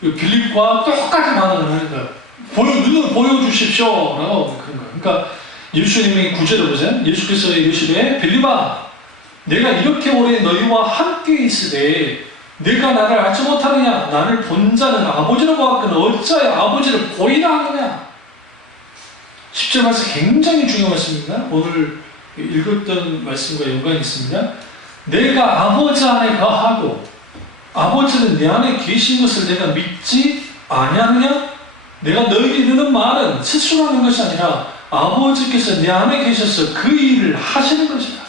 빌립과 똑같은 반응을 하는 거예요. 눈을 보여주십시오 라고 그런 거예요. 그러니까 예수님이 9절을 보세요. 예수께서 이르시되 빌립아 내가 이렇게 오래 너희와 함께 있으되 내가 나를 알지 못하느냐. 나를 본 자는 아버지를 보았거늘 어찌하여 아버지를 보이라 하느냐. 10절 말씀 굉장히 중요한 말씀입니다. 오늘 읽었던 말씀과 연관이 있습니다. 내가 아버지 안에 거하고 아버지는 내 안에 계신 것을 내가 믿지 아니하느냐. 내가 너희에게 이르는 말은 스스로 하는 것이 아니라 아버지께서 내 안에 계셔서 그 일을 하시는 것이다.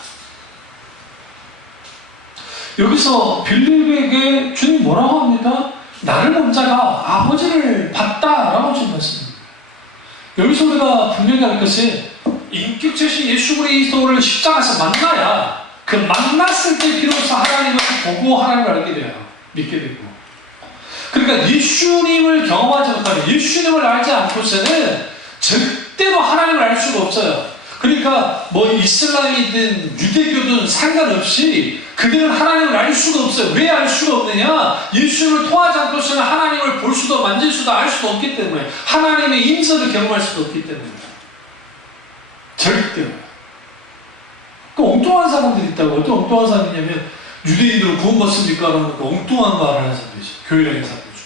여기서 빌립에게 주님 뭐라고 합니까? 나를 본 자가 아버지를 봤다라고 지금 말씀입니다. 여기서 우리가 분명히 알 것은 인격체신 예수 그리스도를 십자가에서 만나야 그 만났을 때 비로소 하나님을 보고 하나님을 알게 돼요. 믿게 되고. 그러니까 예수님을 경험하지 못하면 예수님을 알지 않고서는 절대로 하나님을 알 수가 없어요. 그러니까 뭐 이슬람이든 유대교든 상관없이 그들은 하나님을 알 수가 없어요. 왜 알 수가 없느냐? 예수님을 통하지 않고서는 하나님을 볼 수도 만질 수도 알 수도 없기 때문에, 하나님의 임재를 경험할 수도 없기 때문입니다. 절대로. 그 엉뚱한 사람들이 있다고. 어떤 엉뚱한 사람이냐면 유대인들은 구원받습니까? 라는 그 엉뚱한 말을 하는 사람들이죠. 교회 다니는 사람들이죠.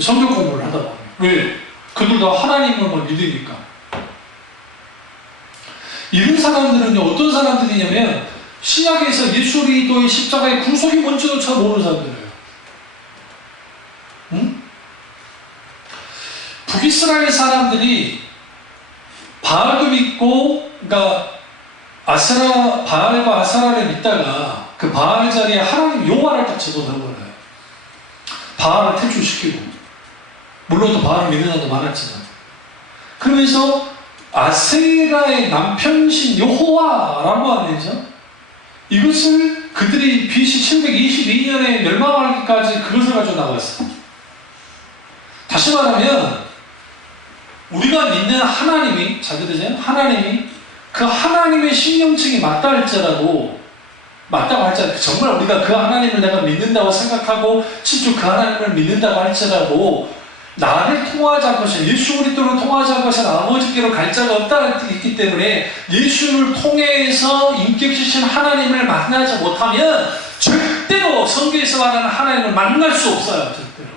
성경 공부를 하다 보면. 왜? 그들 다 하나님을 믿으니까. 이런 사람들은요, 어떤 사람들이냐면 신약에서 예수 그리스도의 십자가의 구속이 뭔지조차 모르는 사람들이에요. 응? 북이스라엘 사람들이 바알도 믿고, 그러니까 바알과 아세라를 믿다가 그 바알 자리에 하나님 여호와를 딱 집어넣어버려요. 바알을 퇴출시키고, 물론 또 바알을 믿는 사람도 많았지만, 그러면서 아세라의 남편신 여호와라고 하면서 이것을 그들이 BC 722년에 멸망하기까지 그것을 가지고 나왔어요. 다시 말하면 우리가 믿는 하나님이, 잘 들으세요? 하나님이 그 하나님의 신령층이 맞다 할지라도, 맞다고 할지라도, 정말 우리가 그 하나님을 내가 믿는다고 생각하고 진짜 그 하나님을 믿는다고 할지라도 나를 통하지 않고서는, 예수 그리스도를 통하지 않고서는 아버지께로 갈 자가 없다 있기 때문에 예수를 통해서 인격지신 하나님을 만나지 못하면 절대로 성경에서 말하는 하나님을 만날 수 없어요. 절대로.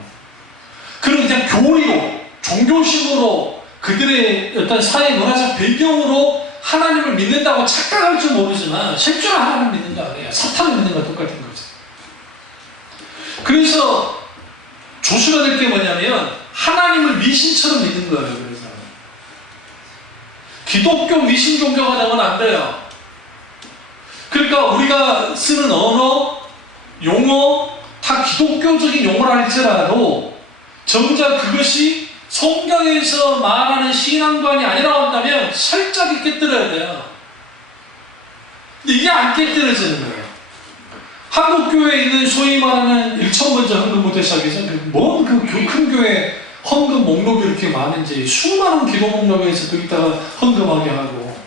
그럼 그냥 교리로, 종교식으로, 그들의 어떤 사회 문화적 배경으로 하나님을 믿는다고 착각할 줄 모르지만 실제로 하나님을 믿는다고 해요. 사탄을 믿는 것과 똑같은 거죠. 그래서 단추가 될 게 뭐냐면 하나님을 미신처럼 믿는 거예요. 그래서 기독교 미신 종교가 되면 안 돼요. 그러니까 우리가 쓰는 언어, 용어 다 기독교적인 용어라 할지라도 정작 그것이 성경에서 말하는 신앙관이 아니라고 한다면 살짝 깨뜨려야 돼요. 근데 이게 안 깨뜨려지는 거예요. 한국교회에 있는 소위 말하는 1,000번째 헌금부터 시작해서 큰 교회 헌금 목록이 이렇게 많은지 수많은 기도 목록에서 거기다가 헌금하게 하고,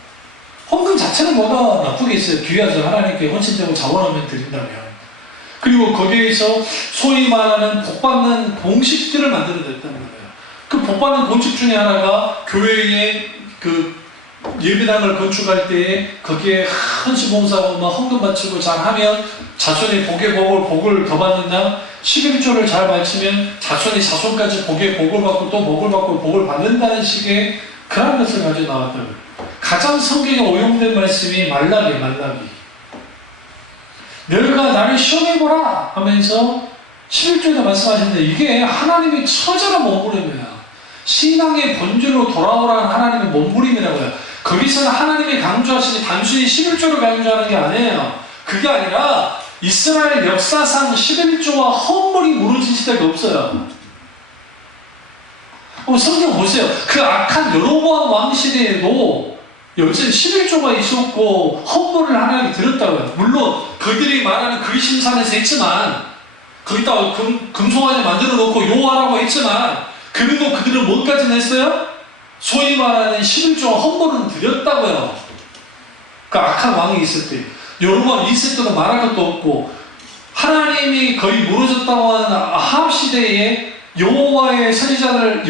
헌금 자체는 뭐가 나쁘겠어요. 귀하죠. 하나님께 헌신되고 자원하면 드린다면. 그리고 거기에서 소위 말하는 복받는 공식들을 만들어냈다는 거예요. 그 복받는 공식 중에 하나가 교회에 그 예배당을 건축할 때에 거기에 헌신봉사하고 헌금 바치고 잘하면 자손이 복의 복을 더 받는다. 11조를 잘 바치면 자손이 자손까지 복의 복을 받고 또 복을 받고 복을 받는다는 식의 그런 것을 가지고 나왔다고요. 가장 성경에 오용된 말씀이 말라기. 너희가 나를 시험해보라 하면서 11조에다 말씀하셨는데, 이게 하나님이 처절한 몸부림이야. 신앙의 본질로 돌아오라는 하나님의 몸부림이라고요. 거기서는 하나님이 강조하시니 단순히 11조를 강조하는 게 아니에요. 그게 아니라 이스라엘 역사상 11조와 헌물이 무너진 시대가 없어요. 성경 보세요. 그 악한 여로보암 왕 시대에도 여기서 11조가 있었고 헌물을 하나님이 드렸다고요. 물론 그들이 말하는 그리심산에서 했지만, 거기다가 금송아지 만들어 놓고 요하라고 했지만, 그래도 그들은 뭐까지 냈어요? 소위 말하는 11조 헌물은 드렸다고요. 그 악한 왕이 있을 때. 여로보암 있을 때도 말할 것도 없고, 하나님이 거의 무너졌다고 하는 아합 시대에 여호와의 제사장을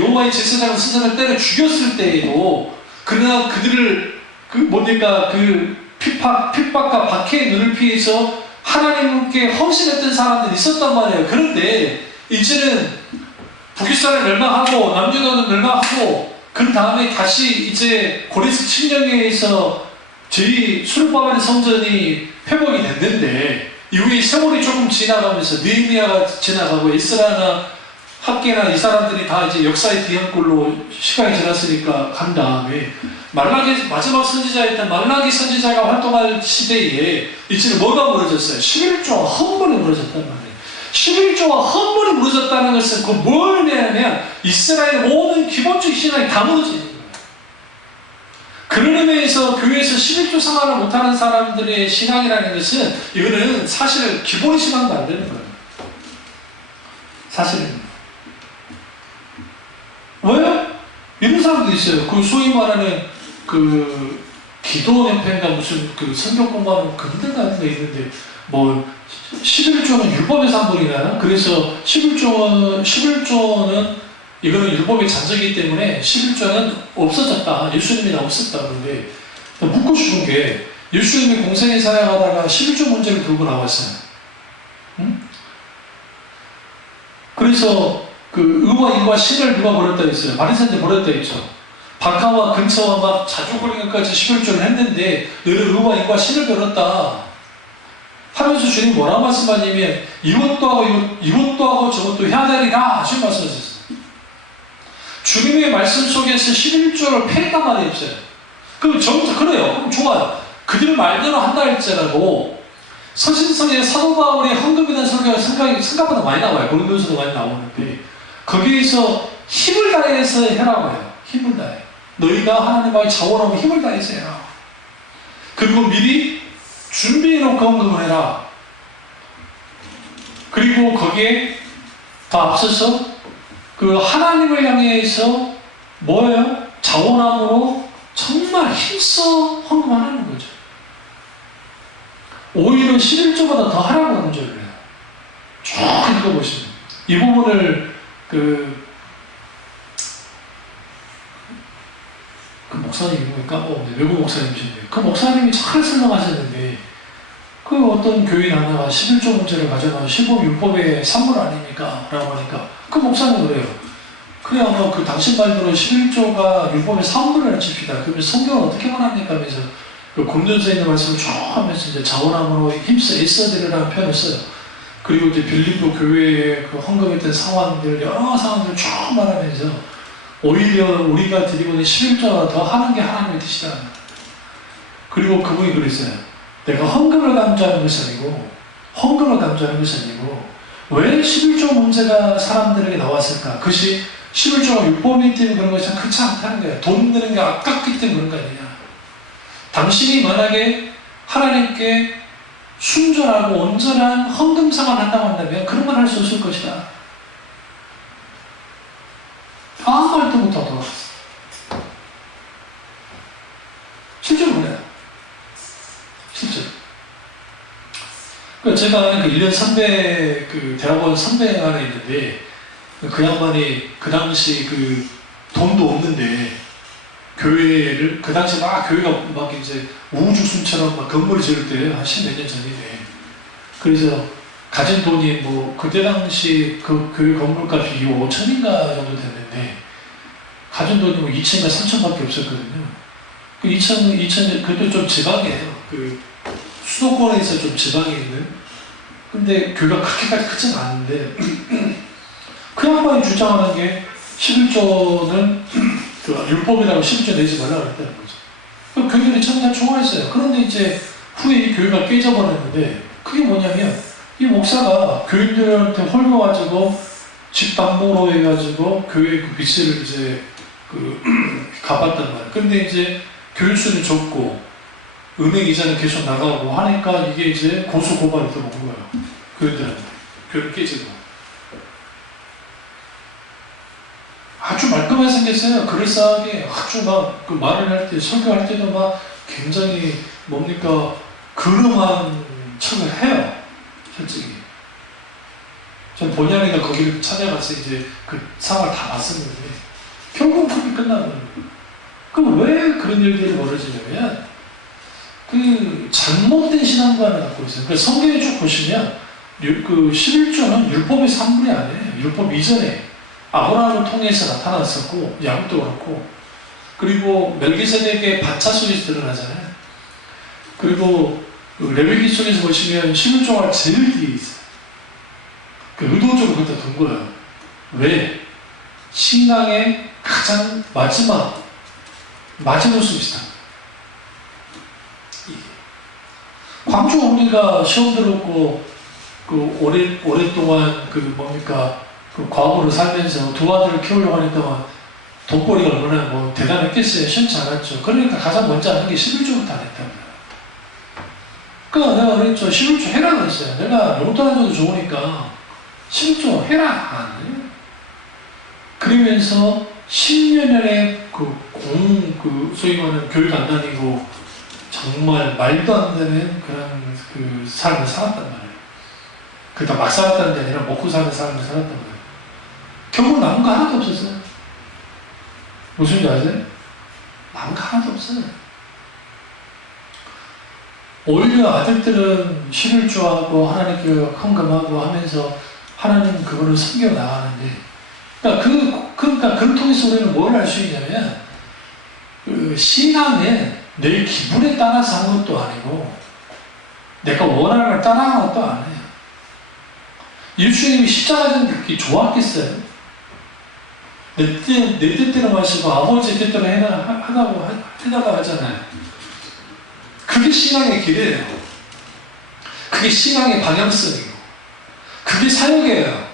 때려 죽였을 때에도, 그러나 그들을 핍박과 박해의 눈을 피해서 하나님께 헌신했던 사람들이 있었단 말이에요. 그런데 이제는 북이스라엘 멸망하고 남유다는 멸망하고, 그 다음에 다시 이제 고레스 칙령에 의해서 저희 수르바벨 성전이 회복이 됐는데, 이후에 세월이 조금 지나가면서 느헤미야가 지나가고 에스라나 학계나 이 사람들이 다 이제 역사의 뒤안골로 시간이 지났으니까 간 다음에 말라기 마지막 선지자였던 말라기 선지자가 활동할 시대에 이제는 뭐가 무너졌어요? 11조와 헌물이 무너졌단 말이에요. 11조와 헌물이 무너졌다는 것은 그 뭘 의미하냐면 이스라엘의 모든 기본적 신앙이 다 무너지는 거예요. 그런 의미에서 교회에서 11조 생활을 못하는 사람들의 신앙이라는 것은, 이거는 사실 기본 신앙도 안 되는 거예요. 사실은. 왜? 이런 사람도 있어요. 그 소위 말하는 그 기도 연패인가 무슨 그 성경 공부하는 금등 같은 거 있는데, 뭐 11조는 율법에서 한 번이나요? 그래서 11조는 이거는 율법의 잔적이기 때문에 11조는 없어졌다. 예수님이 없었다. 그런데 묻고 싶은 게, 예수님이 공생에 사역하다가 11조 문제를 들고 나왔어요. 응? 그래서 그 의와 인과 신을 누가 버렸다 했어요? 바리새인들이 버렸다 했죠. 박하와 근처와 막 자주거리까지 11조를 했는데 너는 의와 인과 신을 버렸다 하면서 주님이 뭐라 말씀하냐면, 이것도 하고 저것도 해야 되리라 하시는 말씀하셨어요. 주님의 말씀 속에서 11조를 폐했단 말이 없어요. 그럼 그래요. 그럼 좋아요. 그들 말대로 한다 할지라도 서신성에 사도 바울이 헌금에 대한 설교가 생각보다 많이 나와요. 고린도서도 많이 나오는데, 거기에서 힘을 다해서 해라고 해요. 힘을 다해. 너희가 하나님과의 자원하면 힘을 다해서 해라. 그리고 미리 준비해놓고 헌금을 해라. 그리고 거기에 더 앞서서 그 하나님을 향해서 뭐예요? 자원함으로 정말 힘써 헌금하라는 거죠. 오히려 11조보다 더 하라고 강조를 해요. 쭉 읽어보시면 이 부분을 그 목사님 이름을 까먹었는데, 외국 목사님이신데, 그 목사님이 잘 설명하셨는데, 그 어떤 교인 하나가 11조 문제를 가져가서 신법 율법의 산물 아닙니까? 라고 하니까 그 목사님 그래요. 그래 아마 그 당신 말대로 11조가 율법의 산물을 칩시다. 그러면 성경은 어떻게 말합니까? 하면서 그 금전서에 있는 말씀을 쭉 하면서 이제 자원함으로 힘써 애써드리라는 표현을 써요. 그 그리고 이제 빌립보 교회에 그 헌금했던 상황들, 여러 상황들을 쭉 말하면서 오히려 우리가 드리고 있는 11조가 더 하는 게 하나님의 뜻이다. 그리고 그분이 그랬어요. 내가 헌금을 강조하는 것이 아니고, 왜 11조 문제가 사람들에게 나왔을까? 그것이 11조가 율법이기 때문에 그런 것이 그렇지 않다는 거야. 돈 드는 게 아깝기 때문에 그런 거 아니냐. 당신이 만약에 하나님께 순전하고 온전한 헌금 생활을 한다고 한다면 그런 걸 할 수 없을 것이다. 아무 말도 못하고 실제로 그래요. 실제로. 제가 아는 그 1년 선배, 그 대학원 선배가 하나 있는데, 그 양반이 그 당시 그 돈도 없는데, 교회를, 그 당시 막 교회가 막 이제 우후죽순처럼 막 건물을 지을 때, 한 10몇 년 전이네. 그래서 가진 돈이 뭐, 그때 당시 그 교회 건물값이 2억 5천인가 정도 됐는데, 가진 돈이 뭐 2천인가 3천밖에 없었거든요. 그 2천, 그것도 좀 지방이에요. 그 수도권에서 좀 지방에 있는. 근데 교회가 그렇게까지 크진 않은데, 그 양반이 주장하는 게 11조는 그 율법이라고 11조 내지 말라고 했다는 거죠. 그 교회들이 참 다 좋아했어요. 그런데 이제 후에 이 교회가 깨져버렸는데, 그게 뭐냐면, 이 목사가 교인들한테 홀려가지고 집 담보로 해가지고 교회 그 빚을 이제 갚았단 말이에요. 근데 이제 교육수는 적고 은행 이자는 계속 나가고 하니까 이게 이제 고소 고발이 들어온 거예요. 교인들한테. 교회를 깨지고. 아주 말끔하게 생겼어요. 그럴싸하게 아주 막 그 말을 할 때, 설교할 때도 막 굉장히 뭡니까 그름한 척을 해요. 솔직히. 전 본의 아니가 거기를 찾아가서 이제 그 상황을 다 봤었는데 결국은 그렇게 끝나는 거예요. 그럼 왜 그런 일들이 벌어지냐면 그 잘못된 신앙관을 갖고 있어요. 그 성경에 쭉 보시면 그 11조는 율법의 산물이 아니에요. 율법 이전에 아브라함을 통해서 나타났었고 야곱도 그렇고 그리고 멜기세덱의 반차술이 드러나잖아요. 그리고 레위기 쪽에서 보시면 11조가 제일 뒤에 있어요. 그 의도적으로 그렇다 둔 거예요. 왜? 신앙의 가장 마지막 모습이다. 광주 우리가 시험 들었고 그 오랫동안 그 뭡니까 그 과거를 살면서 두 아들을 키우려고 하니까 돈벌이가 얼마나 뭐 대단했겠어요. 시험치 않았죠. 그러니까 가장 먼저 하는 게 11조부터 안 했답니다. 그러니까 내가 그랬죠. 11조 해라 그랬어요. 내가 용돈 안 줘도 좋으니까 11조 해라. 안 해요. 그러면서 10년 년에 소위 말하는 교육 안 다니고 정말 말도 안 되는 그런 그 삶을 살았단 말이에요. 그다 막 살았다는 게 아니라 먹고 사는 삶을 살았단 말이에요. 결국 남은 거 하나도 없었어요. 무슨 줄 아세요? 남은 거 하나도 없어요. 오히려 아들들은 11조하고 하나님께 헌금하고 하면서 하나님 그거를 섬겨 나가는데 그러니까 그걸 통해서 우리는 뭘 알 수 있냐면 그 신앙에 내 기분에 따라서 하는 것도 아니고 내가 원하는 걸 따라하는 것도 아니에요. 예수님이 십자가 전 그렇게 좋았겠어요? 내 뜻대로 마시고 아버지 뜻대로 해나가 하잖아요. 그게 신앙의 길이에요. 그게 신앙의 방향성이고 그게 사역이에요.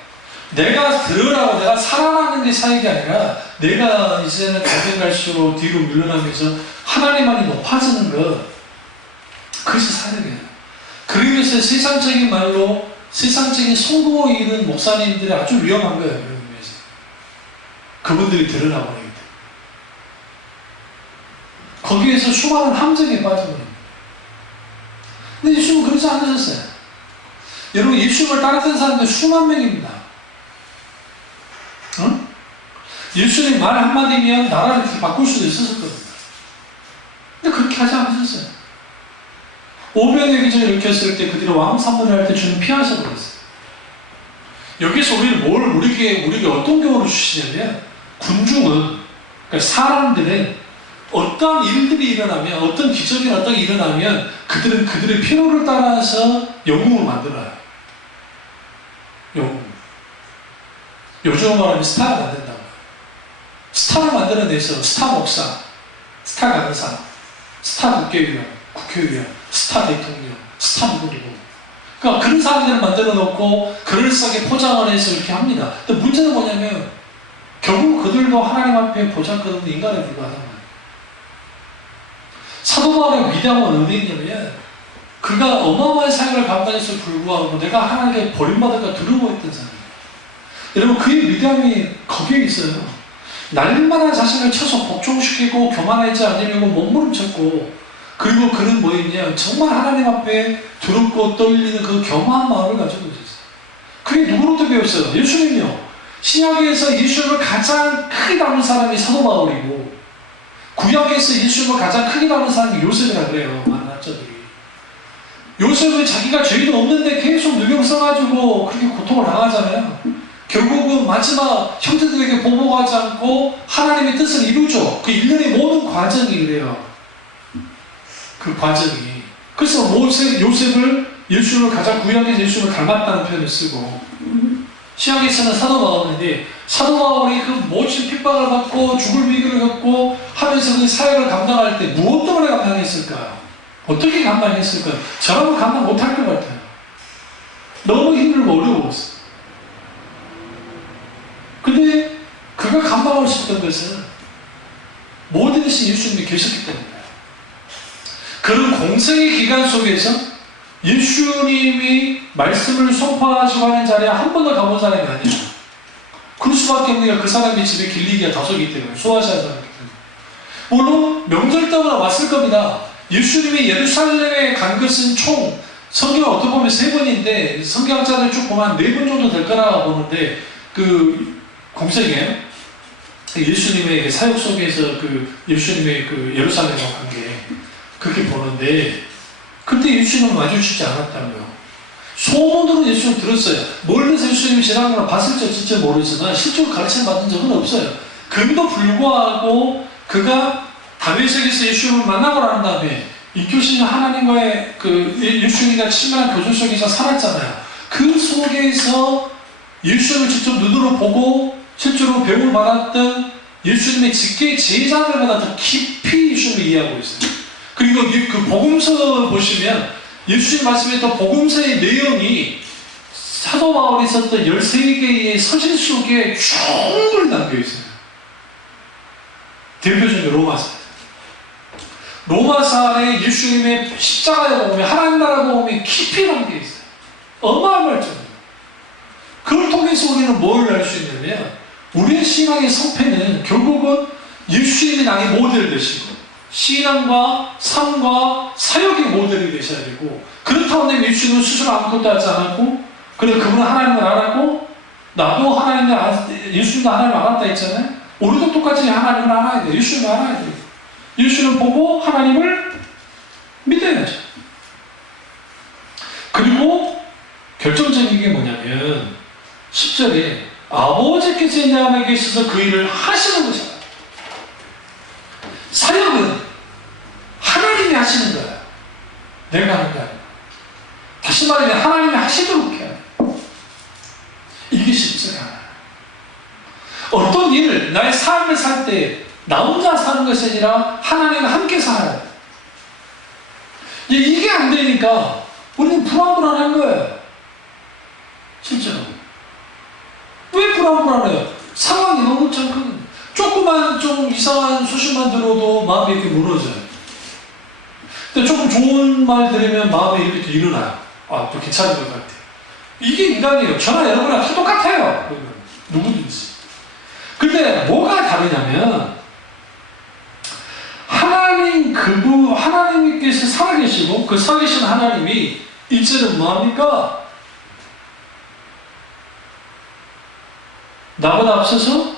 내가 들으라고 내가 살아나는 게 사역이 아니라 내가 이제는 가면 갈수록 뒤로 물러나면서 하나님만이 높아지는 것 그것이 사역이에요. 그러면서 세상적인 말로 세상적인 성공을 이루는 목사님들이 아주 위험한 거예요. 그런 의미에서 그분들이 드러나버리기 때문에 거기에서 수많은 함정에 빠져버립니다. 근데 예수님은 그러지 않으셨어요. 여러분 예수님을 따랐던 사람들 수만 명입니다. 응? 예수님 말 한마디면 나라를 이렇게 바꿀 수도 있었을 겁니다. 근데 그렇게 하지 않으셨어요. 오병의 기적을 일으켰을 때 그들이 왕 사무를 할 때 주님 피하셔 버렸어요. 여기서 우리에게 어떤 교훈을 주시냐면 군중은 그러니까 사람들은 어떤 일들이 일어나면 어떤 기적이나 어떤 일이 일어나면 그들은 그들의 필요를 따라서 영웅을 만들어요. 요즘으로 말하면 스타를 만든다고. 스타를 만들어내서 스타 목사, 스타 강사, 스타 국회의원, 스타 대통령, 스타 누구누구. 그러니까 그런 사람들을 만들어 놓고 그럴싸하게 포장을 해서 이렇게 합니다. 근데 문제는 뭐냐면 결국 그들도 하나님 앞에 보잘것없는 인간에 불과하단 말이에요. 사도 바울의 위대함은 어디 있냐면 그가 어마어마한 사역을 감당해서 불구하고 내가 하나님께 버림받을까 두려워했던 사람이에요. 여러분 그의 위대함이 거기에 있어요. 날마다 자신을 쳐서 복종시키고 교만하지 않으려고 몸부림쳤고 그리고 그는 뭐였냐 정말 하나님 앞에 두렵고 떨리는 그 겸허한 마음을 가지고 있었어요. 그게 누구로부터 배웠어요? 예수님이요. 신약에서 예수님을 가장 크게 닮은 사람이 사도 바울이고 구약에서 예수님을 가장 크게 닮은 사람이 요셉이라 그래요. 많은 학자들이. 요셉은 자기가 죄도 없는데 계속 누명 써가지고 그렇게 고통을 당하잖아요. 결국은 마지막 형제들에게 보복하지 않고 하나님의 뜻을 이루죠. 그 일련의 모든 과정이 그래요. 그 과정이. 그래서 요셉을 예수님을 가장 구약에서 예수님을 닮았다는 표현을 쓰고 신약에서는 사도 바울인데 사도 바울이 그 모진 핍박을 받고 죽을 위기를 겪고 하면서 그 사역을 감당할 때 무엇 때문에 감당했을까요? 어떻게 감당했을까요? 저라면 감당 못할 것 같아요. 너무 힘들고 어려웠어요. 근데 그가 감당할 수 있던 것은 모든 것이 예수님이 계셨기 때문이에요. 그런 공생의 기간 속에서 예수님이 말씀을 선포하시고 하는 자리에 한 번도 가본 사람이 아니에요. 그럴 수밖에 없는 게 그 사람의 집에 길리기가 다소이기 때문에 소아시아 사람이기 때문에. 물론 명절 때마다 왔을 겁니다. 예수님이 예루살렘에 간 것은 총 성경 어떻게 보면 3번인데 성경학자들 쭉 보면 4번 정도 될 거라 보는데 그 공생에 예수님의 사역 속에서 그 예수님의 그 예루살렘과 관계 그렇게 보는데 그때 예수님은 마주치지 않았다고요. 소문으로 예수님 들었어요. 멀리서 예수님이 지나가는 걸 봤을지 진짜 모르지만 실제로 가르침 받은 적은 없어요. 그럼에도 불구하고 그가 다메섹에서 예수님을 만나고 난 다음에 이 교신이 하나님과의 그 예수님과 친밀한 교제 속에서 살았잖아요. 그 속에서 예수님을 직접 눈으로 보고 실제로 배움을 받았던 예수님의 직계 제자들보다 더 깊이 예수님을 이해하고 있어요. 그리고 그 복음서 보시면 예수님 말씀했던 복음서의 내용이 사도 바울이 썼던 13개의 서신 속에 충분히 담겨있어요. 대표적인 로마서. 로마서 안에 예수님의 십자가의 복음이 하나님 나라 복음이 깊이 담겨있어요. 어마어마할 정도로. 그걸 통해서 우리는 뭘 알 수 있냐면 우리의 신앙의 성패는 결국은 예수님이 나의 모델이 되시고 신앙과 삶과 사역의 모델이 되셔야 되고 그렇다고 하면 예수님은 스스로 아무것도 하지 않았고 그리고 그분은 하나님을 알았고 나도 예수님도 하나님을 알았다 했잖아요. 우리도 똑같이 하나님을 알아야 돼요. 예수님을 알아야 돼요. 예수님을 보고 하나님을 믿어야죠. 그리고 결정적인 게 뭐냐면 10절에 아버지께서 인자함에게 있어서 그 일을 하시는 것이다. 사역은 하나님이 하시는 거예요. 내가 하는 거 아니에요. 다시 말하면 하나님이 하시도록 해야 돼요. 이게 쉽지가 않아요. 어떤 일을 나의 삶을 살 때 나 혼자 사는 것이 아니라 하나님과 함께 살아야 돼요. 이게 안 되니까 우리는 불안불안한 거예요. 실제로. 왜 불안불안해요? 상황이 너무 참 조그만 좀 이상한 소식만 들어도 마음이 이렇게 무너져요. 근데 조금 좋은 말 들으면 마음이 이렇게 일어나요. 아, 또 괜찮은 것 같아. 이게 인간이에요. 저나 여러분이랑 다 똑같아요. 누구든지. 근데 뭐가 다르냐면 하나님께서 살아계시고 그 살아계신 하나님이 이제는 뭐합니까? 나보다 앞서서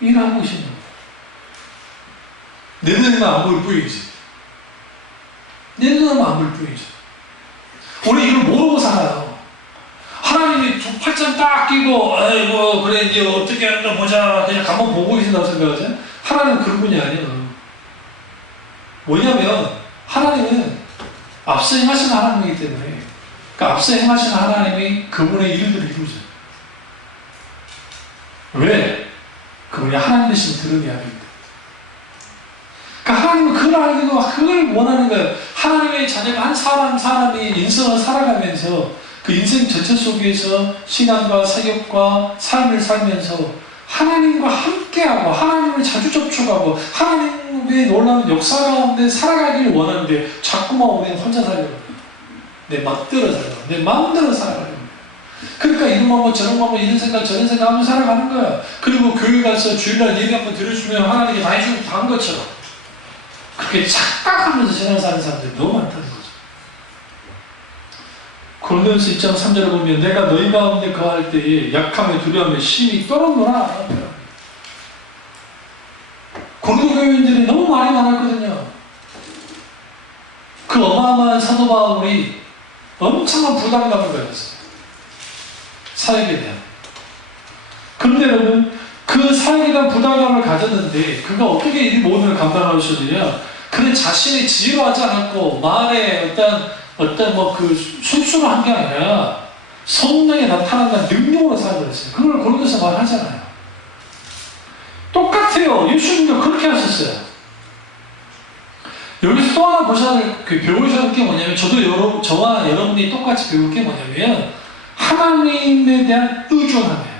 일하고 계신 겁니다. 내 눈에는 안 보일 뿐이지. 내 눈에는 안 보일 뿐이지. 우리 이걸 모르고 살아요. 하나님이 팔짱 딱 끼고 아이고 그래 이제 어떻게 하는가 보자 그냥 가만 보고 계신다고 생각하지? 하나님은 그런 분이 아니에요. 뭐냐면 하나님은 앞서 행하시는 하나님이기 때문에 그 앞서 행하시는 하나님이 그분의 일들을 이루죠. 왜? 그분이 하나님 대신 들은 이야기입니다. 그러니까 하나님은 그걸 알고 그걸 원하는 거예요. 하나님의 자녀가 한 사람이 인생을 살아가면서 그 인생 전체 속에서 신앙과 사역과 삶을 살면서 하나님과 함께하고 하나님을 자주 접촉하고 하나님의 놀라운 역사 가운데 살아가기를 원하는데 자꾸만 우리는 혼자 살려고 해요. 내 멋대로 살려고 내 마음대로 살아가려고 해요. 그러니까 이런 거 저런 거 이런 생각 저런 생각 하면서 살아가는 거야. 그리고 교회 가서 주일날 예배 한번 들어주면 하나님께 다 해주고 다 한 것처럼 그렇게 착각하면서 신앙 사는 사람들이 너무 많다는 거죠. 고린도전서 1장 3절을 보면 내가 너희 가운데 거할 때에 약함에 두려움에 심히 떨어노라. 고린도 교인들이 너무 말이 많았거든요. 그 어마어마한 사도 바울이 엄청난 부담감을 가졌어요. 사역에 대한. 그런데 여러분 그 사역에 대한 부담감을 가졌는데 그가 어떻게 이 모든 걸 감당할 수 있느냐? 그는 자신의 지혜로 하지 않았고 말에 어떤 그 술수로 한 게 아니라 성령에 나타난다는 능력으로 사역을 했어요. 그걸 고린도서 말하잖아요. 똑같아요. 예수님도 그렇게 하셨어요. 여기서 또 하나 배우셔야 할 게 뭐냐면 저와 여러분이 똑같이 배울 게 뭐냐면 하나님에 대한 의존함이에요.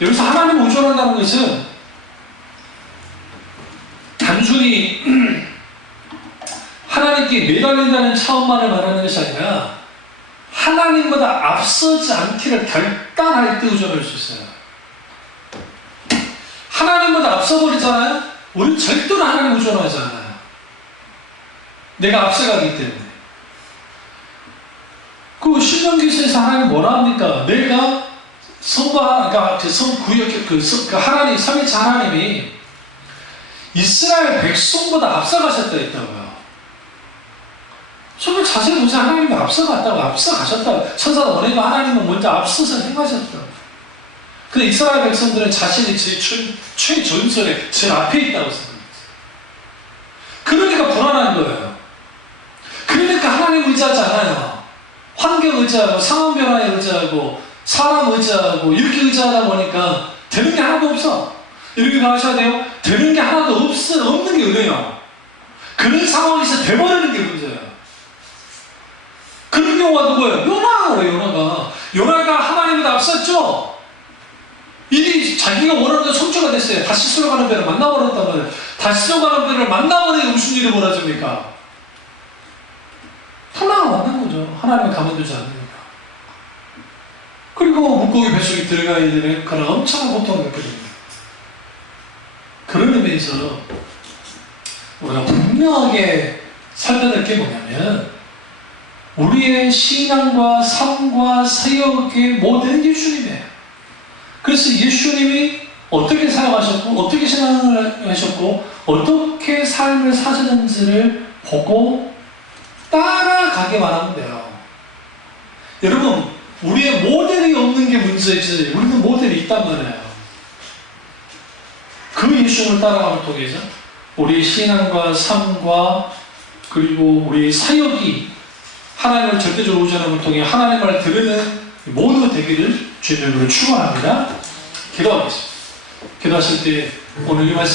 여기서 하나님 의존한다는 것은 단순히 하나님께 매달린다는 차원만을 말하는 것이 아니라 하나님보다 앞서지 않기를 결단할 때 의존할 수 있어요. 하나님보다 앞서버리잖아요? 우리는 절대로 하나님 의존하지 않아요. 내가 앞서가기 때문에. 그 신명기서에서 하나님 뭐라 합니까? 내가 그러니까 하나님, 삼위일체 하나님이 이스라엘 백성보다 앞서가셨다 했다고요. 정말 자세히 보세요. 하나님이 앞서가셨다고. 천사가 보내고 하나님은 먼저 앞서서 행하셨다고. 근데 이스라엘 백성들은 자신이 최전선에 제일 앞에 있다고 생각했어요. 그러니까 불안한 거예요. 그러니까 하나님 의지하지 않아요. 환경 의지하고 상황 변화에 의지하고 사람 의지하고 이렇게 의지하다 보니까 되는 게 하나도 없어. 이렇게 가셔야 돼요. 되는 게 하나도 없는 게 은혜요. 그런 상황에서 돼버리는 게 문제예요. 그런 경우가 누구예요? 요나가 하나님보다 앞섰죠. 일이 자기가 원하는 대로 성취가 됐어요. 다시스로 가는 배를 만나버렸단 말이에요. 다시스로 가는 배를 만나버리니 무슨 일이 벌어집니까? 탈락을 만난 거죠. 하나님을 가만두지 않으니까. 그리고 물고기 뱃속에 들어가야 되는 그런 엄청난 고통을 겪게 됩니다. 그런 의미에서 우리가 분명하게 살펴야 될 게 뭐냐면 우리의 신앙과 삶과 사역의 모든 예수님이에요. 그래서 예수님이 어떻게 살아가셨고 어떻게 신앙을 하셨고 어떻게 삶을 사셨는지를 보고 따라가기만 하면 돼요. 여러분 우리의 모델이 없는 게 문제지 우리는 모델이 있단 말이에요. 그 예수님을 따라가는 통해서 우리의 신앙과 삶과 그리고 우리의 사역이 하나님을 절대적으로 의존함을 통해 하나님을 들으는 모두 되기를 주님으로 축원합니다. 기도하겠습니다. 기도하실 때 오늘 이 말씀